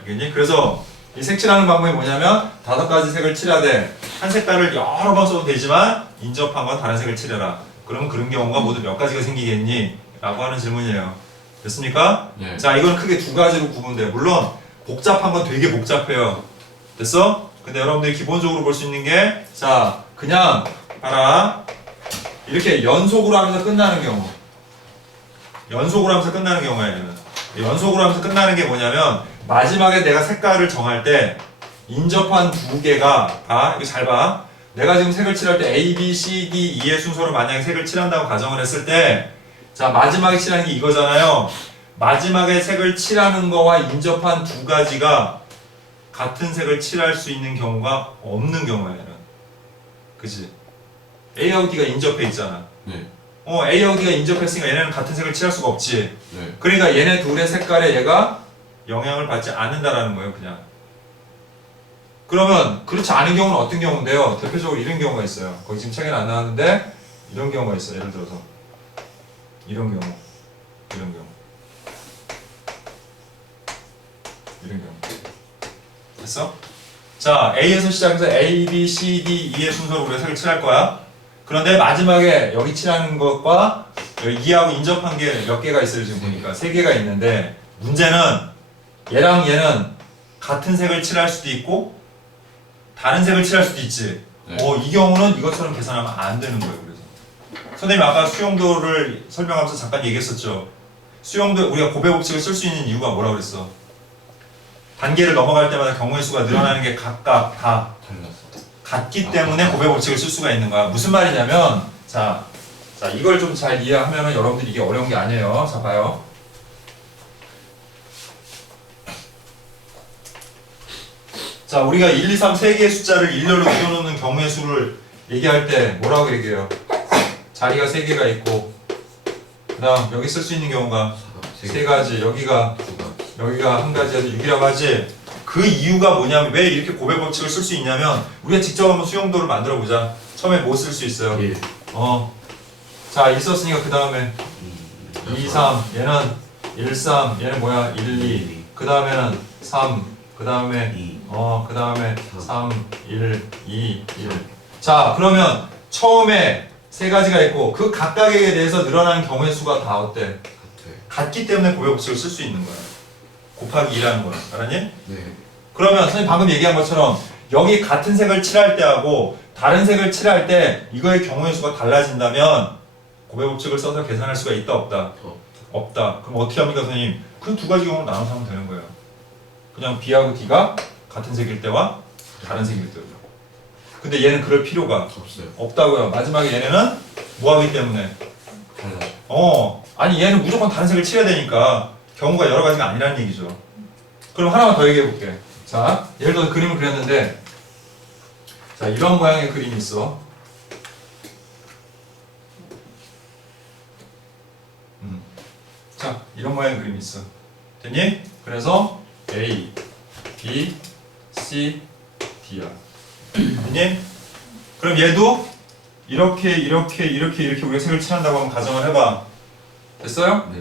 알겠니? 그래서 이 색칠하는 방법이 뭐냐면 5가지 색을 칠하되 한 색깔을 여러 번 써도 되지만 인접한 건 다른 색을 칠해라. 그러면 그런 경우가 모두 몇 가지가 생기겠니? 라고 하는 질문이에요. 됐습니까? 네. 자, 이건 크게 2가지로 구분돼요. 물론 복잡한 건 되게 복잡해요. 됐어? 근데 여러분들이 기본적으로 볼 수 있는 게, 자, 그냥 봐라. 이렇게 연속으로 하면서 끝나는 경우. 연속으로 하면서 끝나는 경우야, 얘는. 연속으로 하면서 끝나는 게 뭐냐면, 마지막에 내가 색깔을 정할 때, 인접한 2개가, 이거 잘 봐. 내가 지금 색을 칠할 때 A, B, C, D, E의 순서로 만약에 색을 칠한다고 가정을 했을 때, 자, 마지막에 칠하는 게 이거잖아요. 마지막에 색을 칠하는 거와 인접한 2가지가 같은 색을 칠할 수 있는 경우가 없는 경우야 얘는. 그지? A하고 D가 인접해 있잖아. 네. A하고 D가 인접했으니까 얘네는 같은 색을 칠할 수가 없지. 네. 그러니까 얘네 둘의 색깔에 얘가 영향을 받지 않는다라는 거예요, 그냥. 그러면 그렇지 않은 경우는 어떤 경우인데요? 대표적으로 이런 경우가 있어요. 거기 지금 책에는 안 나왔는데 이런 경우가 있어요. 예를 들어서 이런 경우, 이런 경우, 이런 경우. 됐어? 자, A에서 시작해서 A, B, C, D, E의 순서로 우리가 색을 칠할 거야. 그런데 마지막에 여기 칠하는 것과 여기 2하고 인접한 게 몇 개가 있어요, 지금 보니까. 3개가 있는데 문제는 얘랑 얘는 같은 색을 칠할 수도 있고 다른 색을 칠할 수도 있지. 네. 이 경우는 이것처럼 계산하면 안 되는 거예요. 그래서 선생님 아까 수용도를 설명하면서 잠깐 얘기했었죠. 수용도 우리가 고배 법칙을 쓸 수 있는 이유가 뭐라고 그랬어? 단계를 넘어갈 때마다 경우의 수가 늘어나는 게 각각 다 달랐어. 같기 때문에 고배 법칙을 쓸 수가 있는 거야. 무슨 말이냐면 자 이걸 좀 잘 이해하면 여러분들이 이게 어려운 게 아니에요. 자 봐요. 자, 우리가 1, 2, 3 세 개의 숫자를 일렬로 그려놓는 경우의 수를 얘기할 때 뭐라고 얘기해요? 자리가 3개가 있고 그 다음 여기 쓸 수 있는 경우가 3가지, 여기가 한 가지에서 6이라고 하지. 그 이유가 뭐냐면 왜 이렇게 고배 법칙을 쓸 수 있냐면 우리가 직접 한번 수용도를 만들어 보자. 처음에 뭐 쓸 수 있어요? 1. 자, 있었으니까 그 다음에 2, 3 얘는 1, 3 얘는 뭐야? 1, 2 그 다음에는 3 그 다음에 2. 그 다음에 3, 1, 2, 1. 자, 그러면 처음에 3가지가 있고 그 각각에 대해서 늘어나는 경우의 수가 다 어때? 같아. 같기 때문에 고배 법칙을 쓸 수 있는 거야. 곱하기 2라는 거야. 알았니? 네. 그러면 선생님 방금 얘기한 것처럼 여기 같은 색을 칠할 때하고 다른 색을 칠할 때 이거의 경우의 수가 달라진다면 고배 법칙을 써서 계산할 수가 있다 없다? 없다. 그럼 어떻게 합니까 선생님? 그 두 가지 경우를 나눠서 하면 되는 거예요. 그냥 B하고 D가 같은 색일 때와 다른 색일 때요. 근데 얘는 그럴 필요가 없어요. 없다고요. 마지막에 얘네는 뭐 하기 때문에 달라요. 아니 얘는 무조건 다른 색을 칠해야 되니까 경우가 여러 가지가 아니라는 얘기죠. 그럼 하나만 더 얘기해 볼게. 자, 예를 들어서 그림을 그렸는데 자, 이런 모양의 그림이 있어. 자, 이런 모양의 그림이 있어. 됐니? 그래서 A, B, C, D야. 됐니? 그럼 얘도 이렇게 우리가 색을 칠한다고 한번 가정을 해봐. 됐어요? 네.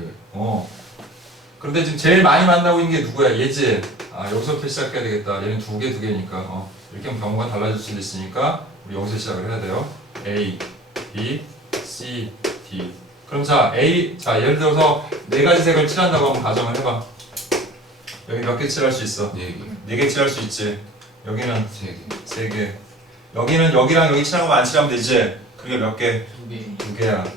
그런데 지금 제일 많이 만나고 있는 게 누구야? 얘지? 여기서부터 시작해야 되겠다. 얘는 두 개니까. 이렇게 하면 경우가 달라질 수도 있으니까 우리 여기서 시작을 해야 돼요. A, B, C, D. 그럼 자, 예를 들어서 4가지 색을 칠한다고 한번 가정을 해봐. 여기 몇 개 칠할 수 있어? 4개. 4개 칠할 수 있지. 여기는 3개. 3개. 여기는 여기랑 여기 칠한 거만 안 칠하면 되지. 그게 몇 개? 2개. 2개야.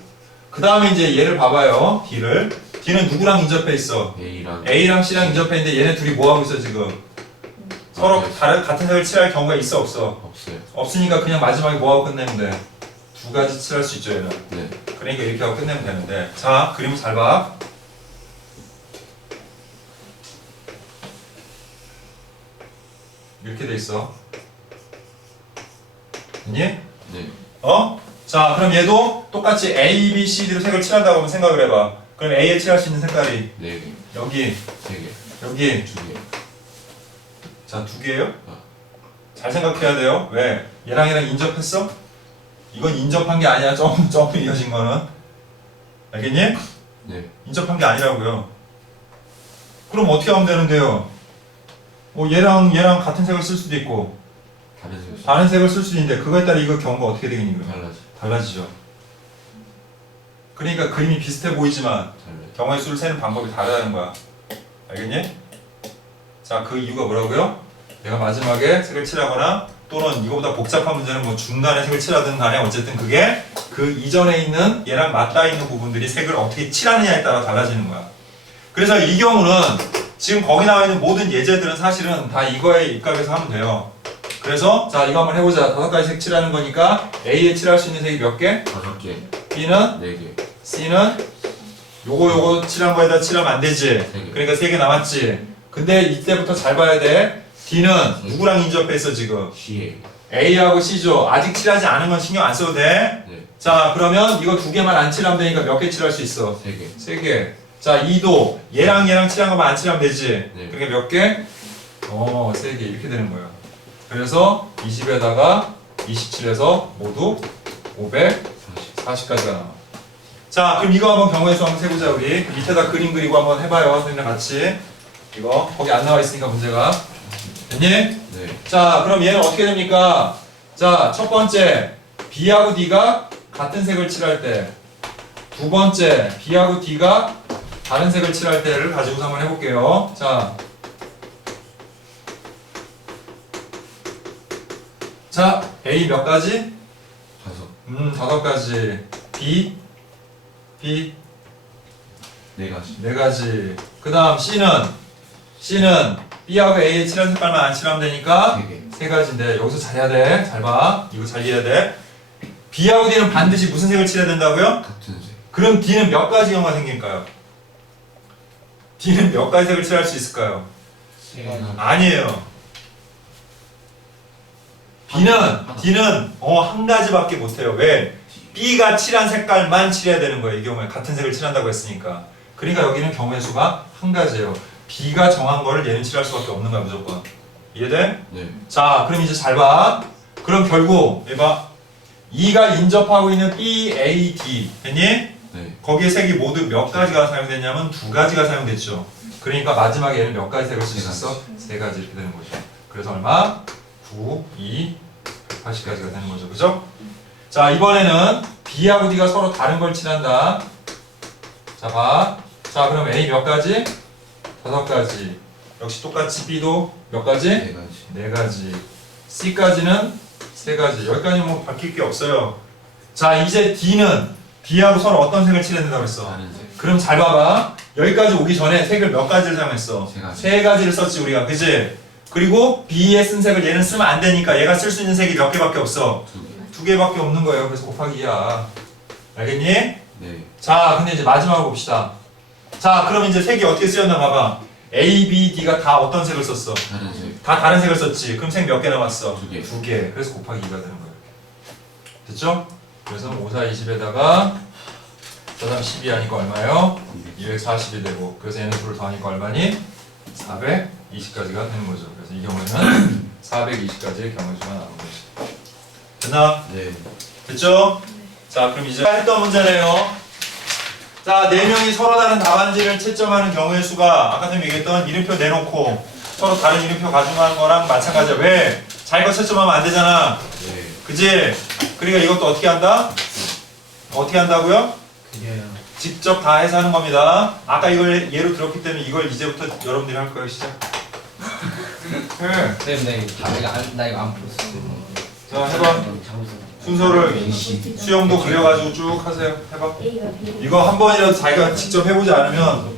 그 다음에 이제 얘를 봐봐요. D를. D는 누구랑 인접해 있어? A랑 C랑 인접해 있는데 얘네 둘이 뭐 하고 있어 지금? 서로 같은 색을 칠할 경우가 있어 없어? 없어요. 없으니까 그냥 마지막에 뭐 하고 끝내면 돼? 2가지 칠할 수 있죠 얘는. 네. 그러니까 이렇게 하고 끝내면 되는데. 자, 그림 잘 봐. 이렇게 돼 있어. 됐니? 네. 자, 그럼 얘도 똑같이 A, B, C, D로 색을 칠한다고 하면 생각을 해봐. 그럼 A에 칠할 수 있는 색깔이 4개. 여기, 3개. 여기. 2개. 자, 2개예요? 잘 생각해야 돼요. 왜? 얘랑 인접했어? 이건 인접한 게 아니야. 점프 이어진 거는. 알겠니? 네. 인접한 게 아니라고요. 그럼 어떻게 하면 되는데요? 얘랑 같은 색을 쓸 수도 있고 다른 색을 다른 색을 쓸 수도 있는데 그거에 따라 이거 경우가 어떻게 되겠니? 그러면? 달라지죠. 그러니까 그림이 비슷해 보이지만 달라요. 경우의 수를 세는 방법이 다르다는 거야. 알겠니? 자, 그 이유가 뭐라고요? 내가 마지막에 색을 칠하거나 또는 이거보다 복잡한 문제는 뭐 중간에 색을 칠하든 간에 어쨌든 그게 그 이전에 있는 얘랑 맞닿아 있는 부분들이 색을 어떻게 칠하느냐에 따라 달라지는 거야. 그래서 이 경우는 지금 거기 나와 있는 모든 예제들은 사실은 다 이거에 입각해서 하면 돼요. 그래서 자, 이거 한번 해보자. 5가지 색 칠하는 거니까 A에 칠할 수 있는 색이 몇 개? 5개. B는? 4개. C는? 요거 칠한 거에다 칠하면 안 되지. 3개. 그러니까 3개 남았지. 근데 이때부터 잘 봐야 돼. D는 누구랑 인접했어 지금? C에. A하고 C죠. 아직 칠하지 않은 건 신경 안 써도 돼. 네. 자 그러면 이거 두 개만 안 칠하면 되니까 몇 개 칠할 수 있어? 3개. 세 개. 자 2도 얘랑 칠한 것만 안 칠하면 되지. 네. 그러니까 몇 개? 세 개 이렇게 되는 거예요. 그래서 20에다가 27에서 모두 540까지가 나와. 자 그럼 이거 한번 경우의 수 한번 세보자 우리. 밑에다 그림 그리고 한번 해봐요 선생님랑 같이. 이거 거기 안 나와 있으니까 문제가. 됐니? 네. 자 그럼 얘는 어떻게 됩니까? 자 첫 번째 B하고 D가 같은 색을 칠할 때, 두 번째 B하고 D가 다른 색을 칠할 때를 가지고서 한번 해볼게요. 자 A 몇 가지? 5. 5가지. B 4가지. 4가지. 그 다음 C는 B하고 A의 칠한 색깔만 안 칠하면 되니까 3개. 3가지인데 여기서 잘해야 돼. 잘 봐. 이거 잘 이해해야 돼. B하고 D는 반드시 무슨 색을 칠해야 된다고요? 같은 색. 그럼 D는 몇 가지 경우가 생길까요? D는 몇 가지 색을 칠할 수 있을까요? 3개. 아니에요. D는 한 가지밖에 못해요. 왜? B가 칠한 색깔만 칠해야 되는 거예요. 이 경우에 같은 색을 칠한다고 했으니까. 그러니까 여기는 경우의 수가 한 가지예요. B가 정한 거를 얘는 칠할 수밖에 없는 거야 무조건. 이해돼? 네. 자 그럼 이제 잘 봐. 그럼 결국 얘봐. E가 인접하고 있는 B, A, D 됐니? 네. 거기에 색이 모두 몇 가지가 사용됐냐면 2가지가 사용됐죠. 그러니까 마지막에 얘는 몇 가지 색을 쓸 수 있어? 3가지 이렇게 되는 거죠. 그래서 얼마? 9, 2, 180가지가 되는 거죠. 그죠? 자 이번에는 B하고 D가 서로 다른 걸 칠한다. 자 봐. 자 그럼 A 몇 가지? 5가지. 역시 똑같이 B도 몇 가지? 4가지. 4가지. C까지는 3가지. 여기까지 뭐 바뀔 게 없어요. 자 이제 D는 B하고 서로 어떤 색을 칠해야 된다고 했어? 다른 색. 그럼 잘 봐봐. 여기까지 오기 전에 색을 몇 가지를 사용했어? 3가지. 3가지를 썼지 우리가. 그지? 그리고 B에 쓴 색을 얘는 쓰면 안 되니까 얘가 쓸 수 있는 색이 몇 개밖에 없어? 2개. 2개밖에 없는 거예요. 그래서 곱하기 2야. 알겠니? 네. 자 근데 이제 마지막으로 봅시다. 자 그럼 이제 색이 어떻게 쓰였나 봐봐. A, B, D가 다 어떤 색을 썼어? 다른 색. 다 다른 색을 썼지. 그럼 색 몇 개 남았어? 2개. 2개. 그래서 곱하기 2가 되는 거예요. 됐죠? 그래서 5, 4, 20에다가 그 다음 12 하니까 얼마예요? 240이 되고 그래서 얘는 둘을 더하니까 얼마니? 420까지가 되는 거죠. 그래서 이 경우에는 420까지의 경우의 수가 나오는 거죠. 됐나? 네. 됐죠? 자 그럼 이제 했던 문제네요. 자 4명이 서로 다른 답안지를 채점하는 경우의 수가 아까 전에 얘기했던 이름표 내놓고 서로 다른 이름표 가중하는 거랑 마찬가지야. 왜? 자기 거 채점하면 안 되잖아. 네. 그지? 그러니까 이것도 어떻게 한다? 어떻게 한다고요? 그게요. 직접 다 해서 하는 겁니다. 아까 이걸 예로 들었기 때문에 이걸 이제부터 여러분들이 할 거예요. 시작. 선생님 나 이거 안 풀었어. 자 해봐. 순서를 수영도 그려가지고 쭉 하세요. 해봐. 이거 한 번이라도 자기가 직접 해보지 않으면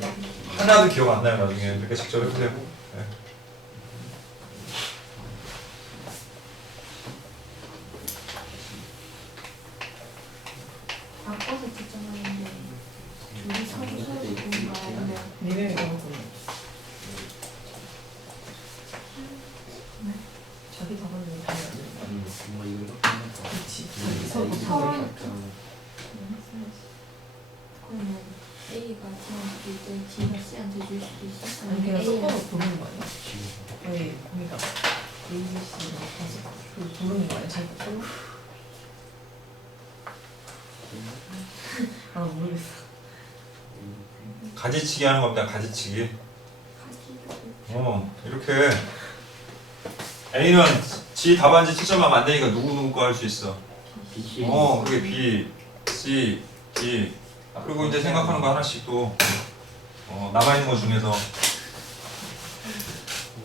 하나도 기억 안 나요 나중에. 그러니까 직접 해보세요. 네. 바꿔서 채점하는데 둘이 서로 보는 거 아니면 니네 이거 자기 답안을 다 해야 돼. 그렇지. 자기 서로 서로 그러면 A가 D한테 줄 때 D가 C한테 줄 수도 있어? 아니 그냥 A가 섞어서 부르는 거 아니야? 왜 거기가 A, B, C가 다시 그 부르는 거 아니야? 자기 서로? 아 모르겠어. 가지치기 하는 겁니다. 가지치기. 이렇게 A는 지 답안지 채점하면 안 되니까 누구 거 할 수 있어. 그게 B, C, D. 그리고 이제 생각하는 거 하나씩 또 남아있는 거 중에서.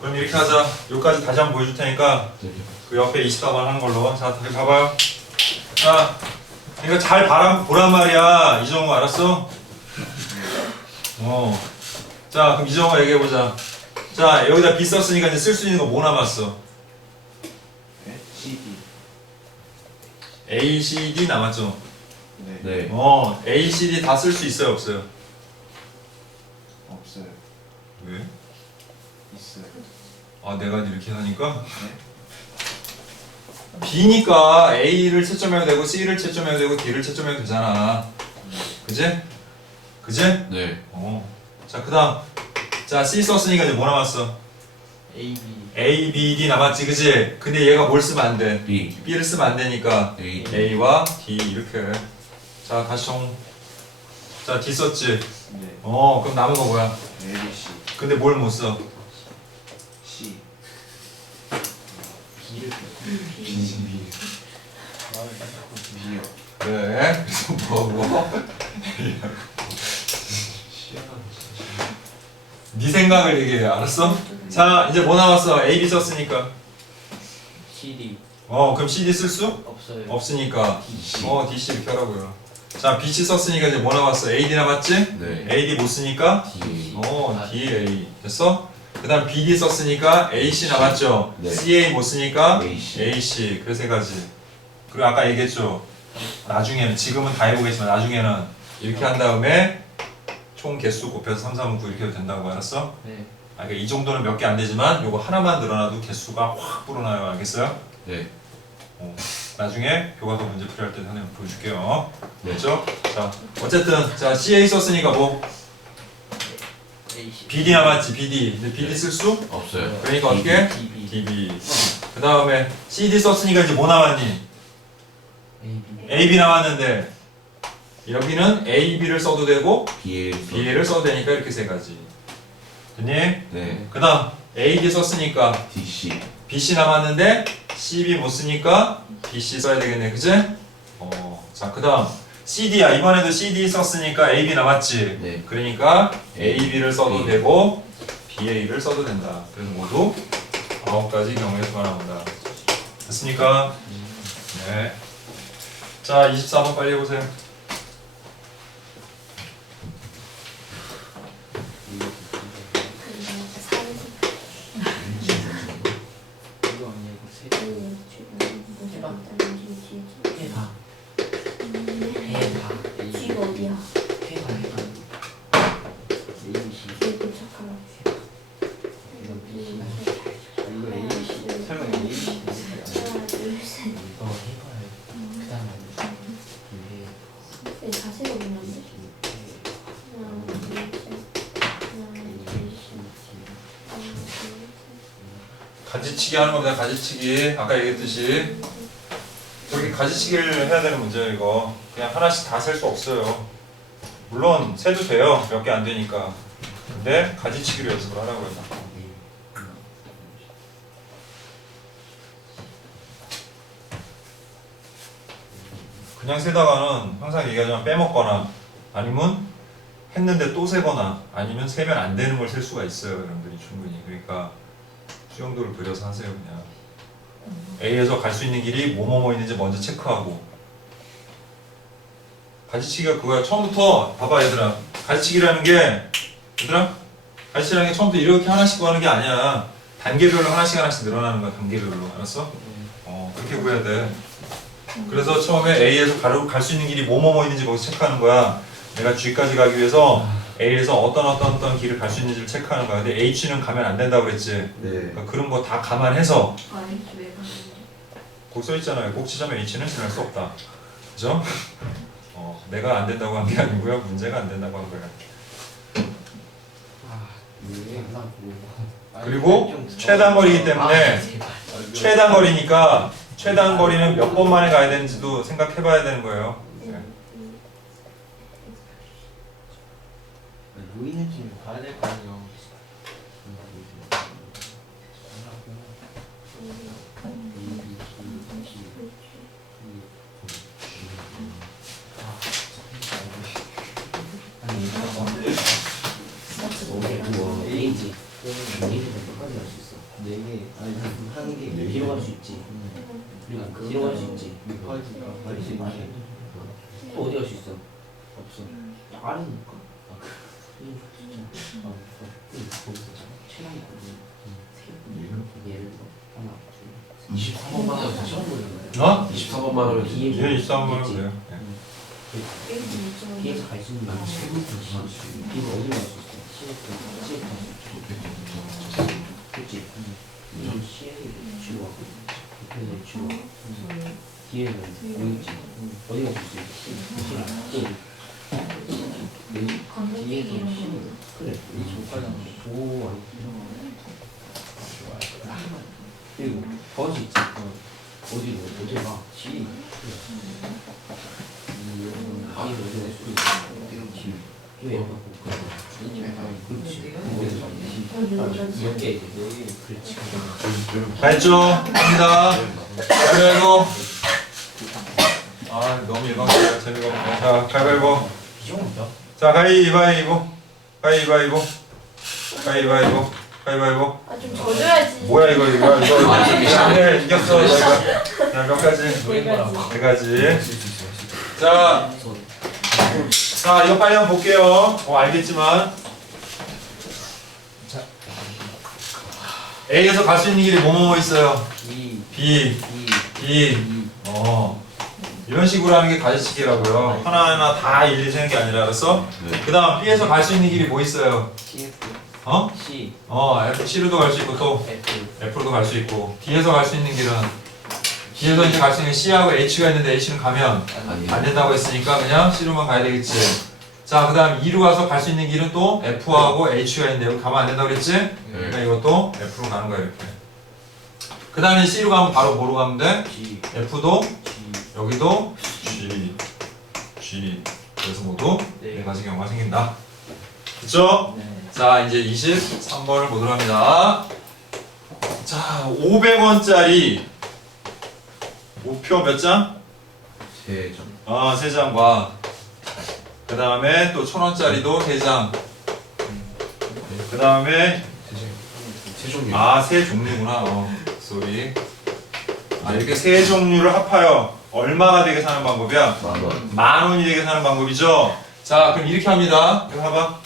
그럼 이렇게 하자. 여기까지 다시 한번 보여줄 테니까 그 옆에 24번 하는 걸로. 자, 다시 봐봐요. 자, 이거 잘 보란 말이야. 이정우 알았어? 자, 그럼 이정우 얘기해보자. 자, 여기다 B 썼으니까 이제 쓸 수 있는 거 뭐 남았어? CD. A, C, D 남았죠? 네. A, C, D 다 쓸 수 있어요, 없어요? 없어요. 왜? 있어요. 아 내가 이렇게 하니까 B니까 A를 채점해도 되고 C를 채점해도 되고 D를 채점해도 되잖아. 그지? 그지? 네. 자 그다음 자 C 썼으니까 이제 뭐 남았어? A, B. A, B, D 남았지, 그지? 근데 얘가 뭘 쓰면 안 돼? B. B를 쓰면 안 되니까 A. A와 D 이렇게. 자 다시 자 D 썼지? 네. 그럼 남은 거 뭐야? A, B, C, 근데 뭘 못 써? C. B를 B요. 그래. 그래서 뭐하고? 네 생각을 얘기해, 알았어? 자 이제 뭐 남았어? A, B 썼으니까 CD 그럼 CD 쓸 수? 없어요. 없으니까 DC. DC 이렇게 하라고요. 자 BC 썼으니까 이제 뭐 남았어? AD 남았지? 네. AD 못 쓰니까 D. DA 됐어? 그 다음 BD 썼으니까 AC 남았죠? 네. CA 못 쓰니까 AC. AC 그래서 세 가지. 그리고 아까 얘기했죠? 나중에는 지금은 다 해보겠지만 나중에는 이렇게 한 다음에 총 개수 곱해서 3, 3, 9 이렇게 해도 된다고 알았어? 네. 그러니까 이 정도는 몇 개 안 되지만 요거 하나만 늘어나도 개수가 확 불어나요. 알겠어요? 네. 나중에 교과서 문제 풀이할 때 하나 보여줄게요. 네. 됐죠? 자 어쨌든 자 CA 썼으니까 뭐 A, C. BD 남았지 BD. 근데 BD 쓸 수? 없어요. 그러니까 어떻게? DB. DB. 그 다음에 CD 썼으니까 이제 뭐 남았니? A, B. AB 남았는데 여기는 AB를 써도 되고 B. BA를 써도 되니까 이렇게 세 가지. 됐니? 네. 그 다음 AD 썼으니까 D. C. BC 남았는데 CB 못 쓰니까 BC 써야 되겠네, 그지? 자, 그 다음 CD야. 이번에도 CD 썼으니까 AB 남았지? 네. 그러니까 AB를 써도 되고 BA를 써도 된다. 그래서 모두 9가지 경우의 수가 나온다. 됐습니까? 네. 자, 24번 빨리 해보세요. 이거 아니고 세. 해봐. 해봐. 해봐. G가 어디야? 해봐. 해봐. A, B, C. G 도착하라. 이거 B, C. 이거 A, B, C. 설마 A, B, C. 하나, 둘, 셋. 이거 해봐요. 그 다음에 네, 자세가 없는데? 하나, 둘, 셋. 하나, 둘, 셋. 하나, 둘, 셋. 가지치기 하는 겁니다. 가지치기. 아까 얘기했듯이 저렇게 가지치기를 해야 되는 문제예요. 이거 그냥 하나씩 다 셀 수 없어요. 물론 세도 돼요. 몇 개 안 되니까. 근데 가지치기로 연습을 하라고요. 그냥 세다가는 항상 얘기하지만 빼먹거나 아니면 했는데 또 세거나 아니면 세면 안 되는 걸 셀 수가 있어요. 여러분들이 충분히. 그러니까 수영도를 그려서 하세요. 그냥 A에서 갈 수 있는 길이 뭐뭐뭐 있는지 먼저 체크하고. 가지치기가 그거야. 처음부터 봐봐 얘들아. 가지치기라는 게 얘들아 가지치기라는 게 처음부터 이렇게 하나씩 구하는 게 아니야. 단계별로 하나씩 하나씩 늘어나는 거야. 단계별로. 알았어? 그렇게 구해야 돼. 그래서 처음에 A에서 갈 수 있는 길이 뭐뭐뭐 있는지 거기서 체크하는 거야. 내가 G까지 가기 위해서 A에서 어떤 길을 갈 수 있는지를 체크하는 거야. 근데 H는 가면 안 된다고 그랬지. 네. 그러니까 그런 거 다 감안해서 아, H 왜 가는데? 거기 써있잖아요. 꼭 지점에 H는 지날 수 없다. 그죠? 내가 안 된다고 한 게 아니고요. 문제가 안 된다고 한 거야. 그리고 최단 거리이기 때문에 최단 거리니까 최단 거리는 몇 번 만에 가야 되는지도 생각해 봐야 되는 거예요. 네. 뭐 있는지 봐야 될 거 아니에요. A지. 끝까지 갈 수 있어. 4개. 아니 하는 게 뒤로 갈 수 있지. 그리고 뒤로 갈 수 있지. 갈수 있지. 또 어디 갈 수 있어? 없어. 아래니까. 최강이 예를 들어 하나 23번만 하면 되죠? 어? 24번만 하면 되죠? 예, 23번 하면 돼요. 네. A도 못 정하는 B에서 갈 수 있는 건 B가 어디 갈 수 있어? C에서 갈수 있어. 그치? 뒤에는 여기 있지. 어디가 볼 수 있지? 건너뛰기 이런 거. 그래. 이 정까지 하면 오. 그리고 버스 있지. 어디로? 어디가? G. 왜? 그렇지. 몇 개? 그렇지. 다 했죠? 갑니다. 가위바위보. 아 너무 일방적이야. 재미가 없네. 자 가위바위보. 비정없다. 자 가위바위보. 가위바위보. 가위바위보. 가위바위보. 아, 좀 져줘야지. 뭐야 이거 네, 이겼어 너희가. 자몇 가지? 네 가지. 자, 자 이거 빨리 한번 볼게요. 알겠지만 자 A에서 갈 수 있는 길이 뭐뭐 있어요? B, B, 이런 식으로 하는 게 가지치기라고요. 하나하나 다 일일이 세는 게 아니라 알았어? 네. 그 다음 B에서 갈 수 있는 길이 뭐 있어요? 어? C, F, C로도 갈 수 있고 또 F, F로도 갈 수 있고 D에서 갈 수 있는 길은 D에서 이제 갈 수 있는 C하고 H가 있는데 H는 가면 안 된다고 했으니까 그냥 C로만 가야 되겠지. 자, 그 다음 E로 가서 갈 수 있는 길은 또 F하고 H가 있는데 여기 가면 안 된다고 그랬지? 그러니까 이것도 F로 가는 거야 이렇게. 그 다음에 C로 가면 바로 뭐로 가면 돼? G, F도 G, 여기도 G. 그래서 모두 네. 네 가지 경우가 생긴다. 그쵸? 네. 자, 이제 23번을 보도록 합니다. 자, 500원짜리 우표 몇 장? 3점. 3장과 그 다음에 또 1000원짜리도 3장. 그 다음에 세 종류. 세 종류구나. 쏘리. 이렇게 세 종류를 합하여 얼마가 되게 사는 방법이야? 10,000원. 10,000원이 되게 사는 방법이죠. 자, 그럼 이렇게 합니다. 이거 봐봐.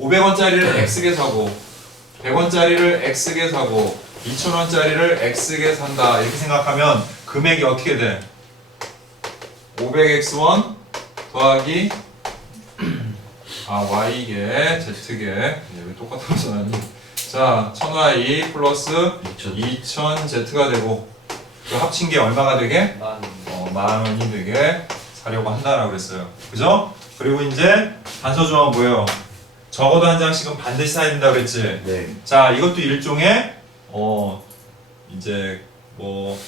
500원짜리를 X개 사고 100원짜리를 X개 사고 2,000원짜리를 X개 산다 이렇게 생각하면 금액이 어떻게 돼? 500X1 더하기 Y개 Z개 왜 똑같은 써놨니? 자 1000Y 플러스 2000Z가 되고 그 합친 게 얼마가 되게? 만, 10,000원이 되게 사려고 한다라고 그랬어요. 그죠? 그리고 이제 단서 조항은 뭐예요? 적어도 한 장씩은 반드시 사야 된다고 그랬지? 네. 자, 이것도 일종의 이제 뭐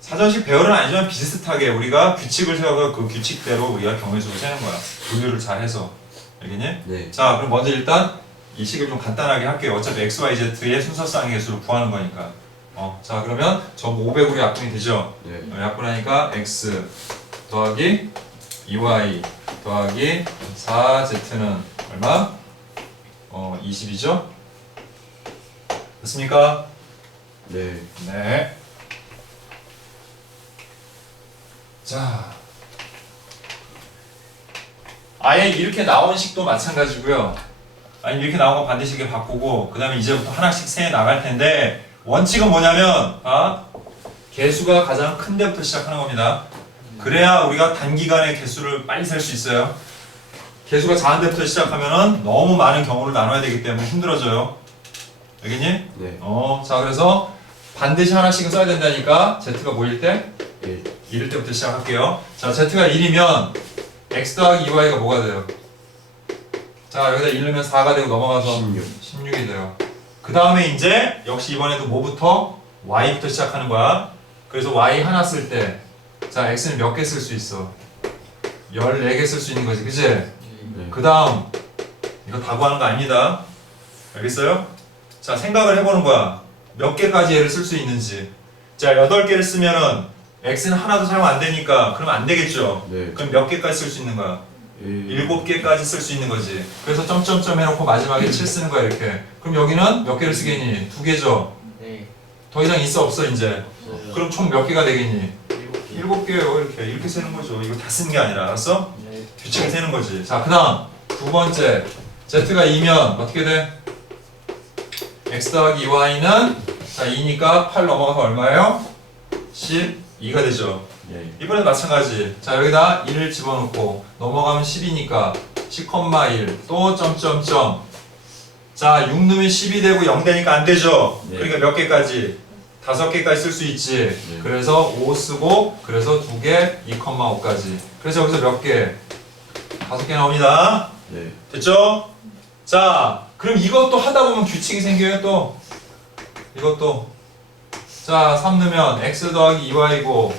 사전식 배열은 아니지만 비슷하게 우리가 규칙을 세워서 그 규칙대로 우리가 경우의 수를 세는 거야. 분류를 잘 해서. 알겠니? 네. 자, 그럼 먼저 일단 이 식을 좀 간단하게 할게요. 어차피 x, y, z의 순서쌍의 개수를 구하는 거니까. 자, 그러면 전부 500으로 약분이 되죠? 네. 약분하니까 x 더하기 2y 더하기 4z는 얼마? 20이죠? 됐습니까? 네. 네. 자, 아예 이렇게 나온 식도 마찬가지고요. 아니 이렇게 나온 거 반드시 이렇게 바꾸고 그 다음에 이제부터 하나씩 세 나갈 텐데 원칙은 뭐냐면 개수가 가장 큰 데부터 시작하는 겁니다. 그래야 우리가 단기간에 개수를 빨리 셀 수 있어요. 개수가 작은 데부터 시작하면은 너무 많은 경우를 나눠야 되기 때문에 힘들어져요. 알겠니? 네. 자 그래서 반드시 하나씩은 써야 된다니까 Z가 뭐일 때? 1. 1일 때부터 시작할게요. 자, Z가 1이면 X 더하기 2Y가 뭐가 돼요? 자, 여기다 1 넣으면 4가 되고 넘어가서 16이 돼요. 그 다음에 이제 역시 이번에도 뭐부터? Y부터 시작하는 거야. 그래서 Y 하나 쓸 때 자, X는 몇 개 쓸 수 있어? 14개 쓸 수 있는 거지, 그치? 네. 그 다음 이거 다 구하는 거 아닙니다. 알겠어요? 자, 생각을 해보는 거야. 몇 개까지 얘를 쓸 수 있는지. 자, 8개를 쓰면은 X는 하나도 사용 안 되니까 그러면 안 되겠죠? 네. 그럼 몇 개까지 쓸 수 있는 거야? 1. 7개까지 쓸 수 있는 거지. 그래서 점점점 해놓고 마지막에 7 쓰는 거야 이렇게. 그럼 여기는 몇 개를 쓰겠니? 2개죠? 네, 더 이상 있어 없어 이제? 없어요. 그럼 총 몇 개가 되겠니? 7개. 7개예요 이렇게 세는 거죠. 이거 다 쓰는 게 아니라 알았어? 네, 규칙을 세는 거지. 자, 그 다음 두 번째 Z가 2면 어떻게 돼? X 더하기 2Y는 자 2니까 8 넘어가서 얼마예요? 12가 되죠. 네. 이번엔 마찬가지. 자, 여기다 1을 집어넣고 넘어가면 10이니까 10,1 또 점점점. 자, 6 넣으면 10이 되고 0 되니까 안 되죠. 네. 그러니까 몇 개까지? 5개까지 쓸 수 있지. 네. 그래서 5 쓰고 그래서 2개 2,5까지. 그래서 여기서 몇 개? 5개 나옵니다. 네. 됐죠? 자, 그럼 이것도 하다 보면 규칙이 생겨요 또. 이것도. 자, 3 넣으면 x 더하기 2y고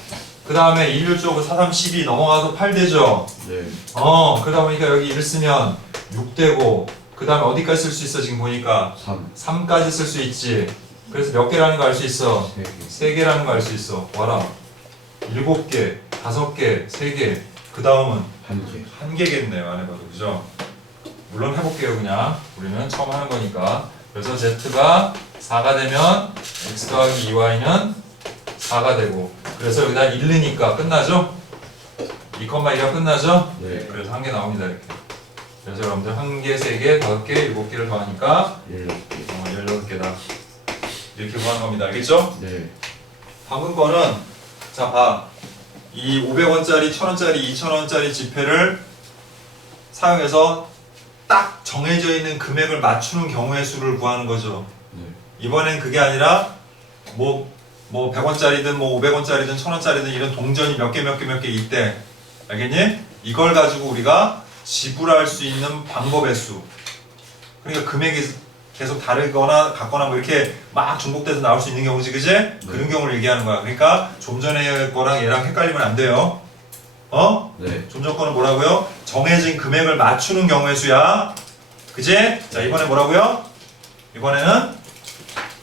그 다음에 일률적으로 4, 3, 12 넘어가서 8 되죠? 네. 그러다 보니까 여기 1 쓰면 6 되고 그 다음에 어디까지 쓸 수 있어 지금 보니까 3. 3까지 쓸 수 있지. 그래서 몇 개라는 거 알 수 있어? 3개. 3개라는 거 알 수 있어. 와라. 7개, 5개, 3개. 그 다음은 1개. 1개겠네요. 안 해봐도. 그죠? 물론 해볼게요. 그냥. 우리는 처음 하는 거니까. 그래서 z가 4가 되면 x 더하기 2y는 4가 되고 그래서 여기다 1 넣으니까 끝나죠? 2,1가 끝나죠? 네. 그래서 1개 나옵니다. 이렇게. 그래서 여러분들 1개, 3개, 5개, 7개를 더하니까 16개. 16개다. 이렇게 구하는 겁니다. 알겠죠? 네. 방금 거는 자 봐. 이 500원짜리, 1000원짜리, 2000원짜리 지폐를 사용해서 딱 정해져 있는 금액을 맞추는 경우의 수를 구하는 거죠. 네. 이번엔 그게 아니라 뭐 100원짜리든 뭐 500원짜리든 1000원짜리든 이런 동전이 몇 개 있대. 알겠니? 이걸 가지고 우리가 지불할 수 있는 방법의 수. 그러니까 금액이 계속 다르거나 같거나 뭐 이렇게 막 중복돼서 나올 수 있는 경우지, 그지? 그런 경우를 얘기하는 거야. 그러니까 좀 전에 거랑 얘랑 헷갈리면 안 돼요. 네. 좀 전 거는 뭐라고요? 정해진 금액을 맞추는 경우의 수야. 그지? 자, 이번에 뭐라고요? 이번에는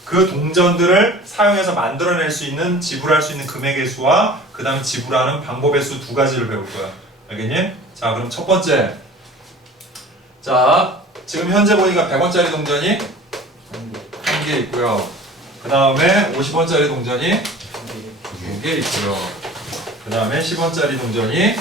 그 동전들을 사용해서 만들어낼 수 있는, 지불할 수 있는 금액의 수와 그 다음에 지불하는 방법의 수 2가지를 배울 거야. 알겠니? 자, 그럼 첫 번째. 자, 지금 현재 보니까 100원짜리 동전이 1개 있고요. 그 다음에 50원짜리 동전이 2개 있고요. 그 다음에 10원짜리 동전이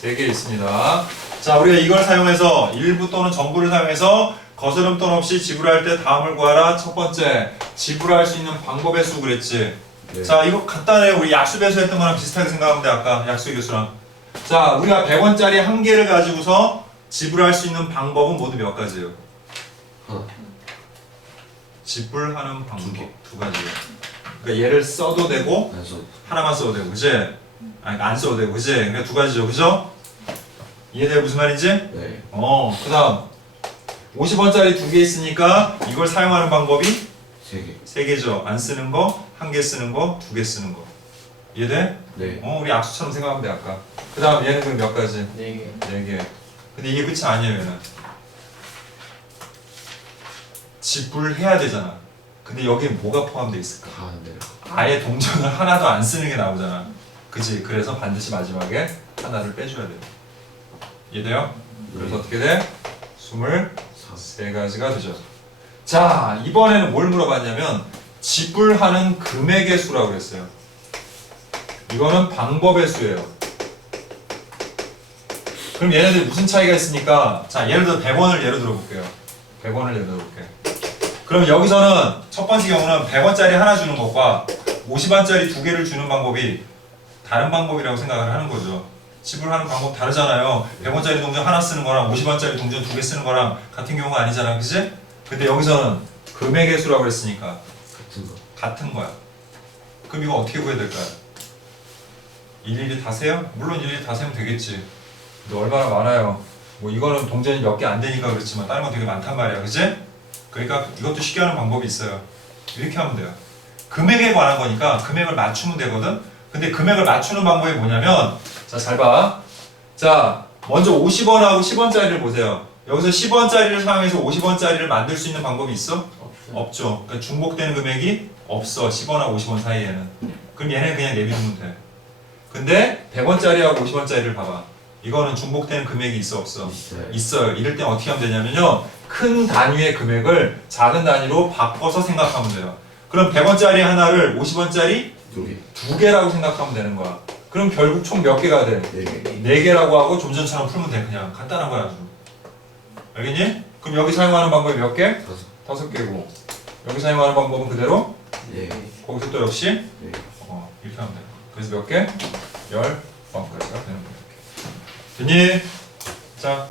3개 있습니다. 자, 우리가 이걸 사용해서 일부 또는 전부를 사용해서 거스름돈 없이 지불할 때 다음을 구하라. 첫 번째, 지불할 수 있는 방법의 수 그랬지. 네. 자, 이거 간단해. 우리 약수 배수했던 거랑 비슷하게 생각하면 돼. 아까 약수 교수랑. 자, 우리가 100원짜리 1개를 가지고서 지불할 수 있는 방법은 모두 몇 가지예요? 하나. 지불하는 방법 두 개. 2가지예요. 그러니까 얘를 써도 되고 안 써. 하나만 써도 되고, 그지? 아니, 안 써도 되고, 그지? 그러니까 2가지죠, 그죠? 이해돼요? 무슨 말인지? 네. 그 다음 50원짜리 2개 있으니까 이걸 사용하는 방법이 3개. 3개죠. 안 쓰는 거, 1개 쓰는 거, 2개 쓰는 거. 이해돼? 네. 우리 악수처럼 생각하면 돼, 아까. 그 다음 얘는 그럼 몇 가지? 4개. 4개. 근데 이게 끝이 아니에요, 얘는. 지불해야 되잖아. 근데 여기에 뭐가 포함되어 있을까? 다 안 돼요. 아예 동전을 하나도 안 쓰는 게 나오잖아. 그치? 그래서 반드시 마지막에 하나를 빼줘야 돼. 이해돼요? 그래서 어떻게 돼? 23가지가 되죠. 자, 이번에는 뭘 물어봤냐면 지불하는 금액의 수라고 그랬어요. 이거는 방법의 수예요. 그럼 얘네들 무슨 차이가 있으니까, 자, 예를 들어 100원을 예로 들어볼게요. 100원을 예로 들어볼게. 그럼 여기서는 첫 번째 경우는 100원짜리 하나 주는 것과 50원짜리 2개를 주는 방법이 다른 방법이라고 생각을 하는 거죠. 지불하는 방법 다르잖아요. 100원짜리 동전 하나 쓰는 거랑 50원짜리 동전 2개 쓰는 거랑 같은 경우가 아니잖아, 그치? 근데 여기서는 금액의 수라고 했으니까 같은 거. 같은 거야. 그럼 이거 어떻게 구해야 될까요? 일일이 다 세요? 물론 일일이 다 세면 되겠지. 근데 얼마나 많아요? 뭐 이거는 동전이 몇 개 안 되니까 그렇지만 다른 건 되게 많단 말이야, 그치? 그러니까 이것도 쉽게 하는 방법이 있어요. 이렇게 하면 돼요. 금액에 관한 거니까 금액을 맞추면 되거든? 근데 금액을 맞추는 방법이 뭐냐면, 자, 잘 봐. 자, 먼저 50원하고 10원짜리를 보세요. 여기서 10원짜리를 사용해서 50원짜리를 만들 수 있는 방법이 있어? 없죠. 그러니까 중복되는 금액이 없어. 10원하고 50원 사이에는. 그럼 얘는 그냥 내비두면 돼. 근데 100원짜리하고 50원짜리를 봐봐. 이거는 중복되는 금액이 있어, 없어? 있어요. 있어요. 이럴 땐 어떻게 하면 되냐면요. 큰 단위의 금액을 작은 단위로 바꿔서 생각하면 돼요. 그럼 100원짜리 하나를 50원짜리 2개. 2개라고 생각하면 되는 거야. 그럼 결국 총 몇 개가 돼? 4개. 4개라고 하고 좀 전처럼 풀면 돼. 그냥 간단한 거야, 아주. 알겠니? 그럼 여기 사용하는 방법이 몇 개? 5개고. 여기 사용하는 방법은 그대로? 네. 거기서 또 역시? 네. 이렇게 하면 돼. 그래서 몇 개? 10번까지가 되는 거야. 이렇게. 됐니? 자.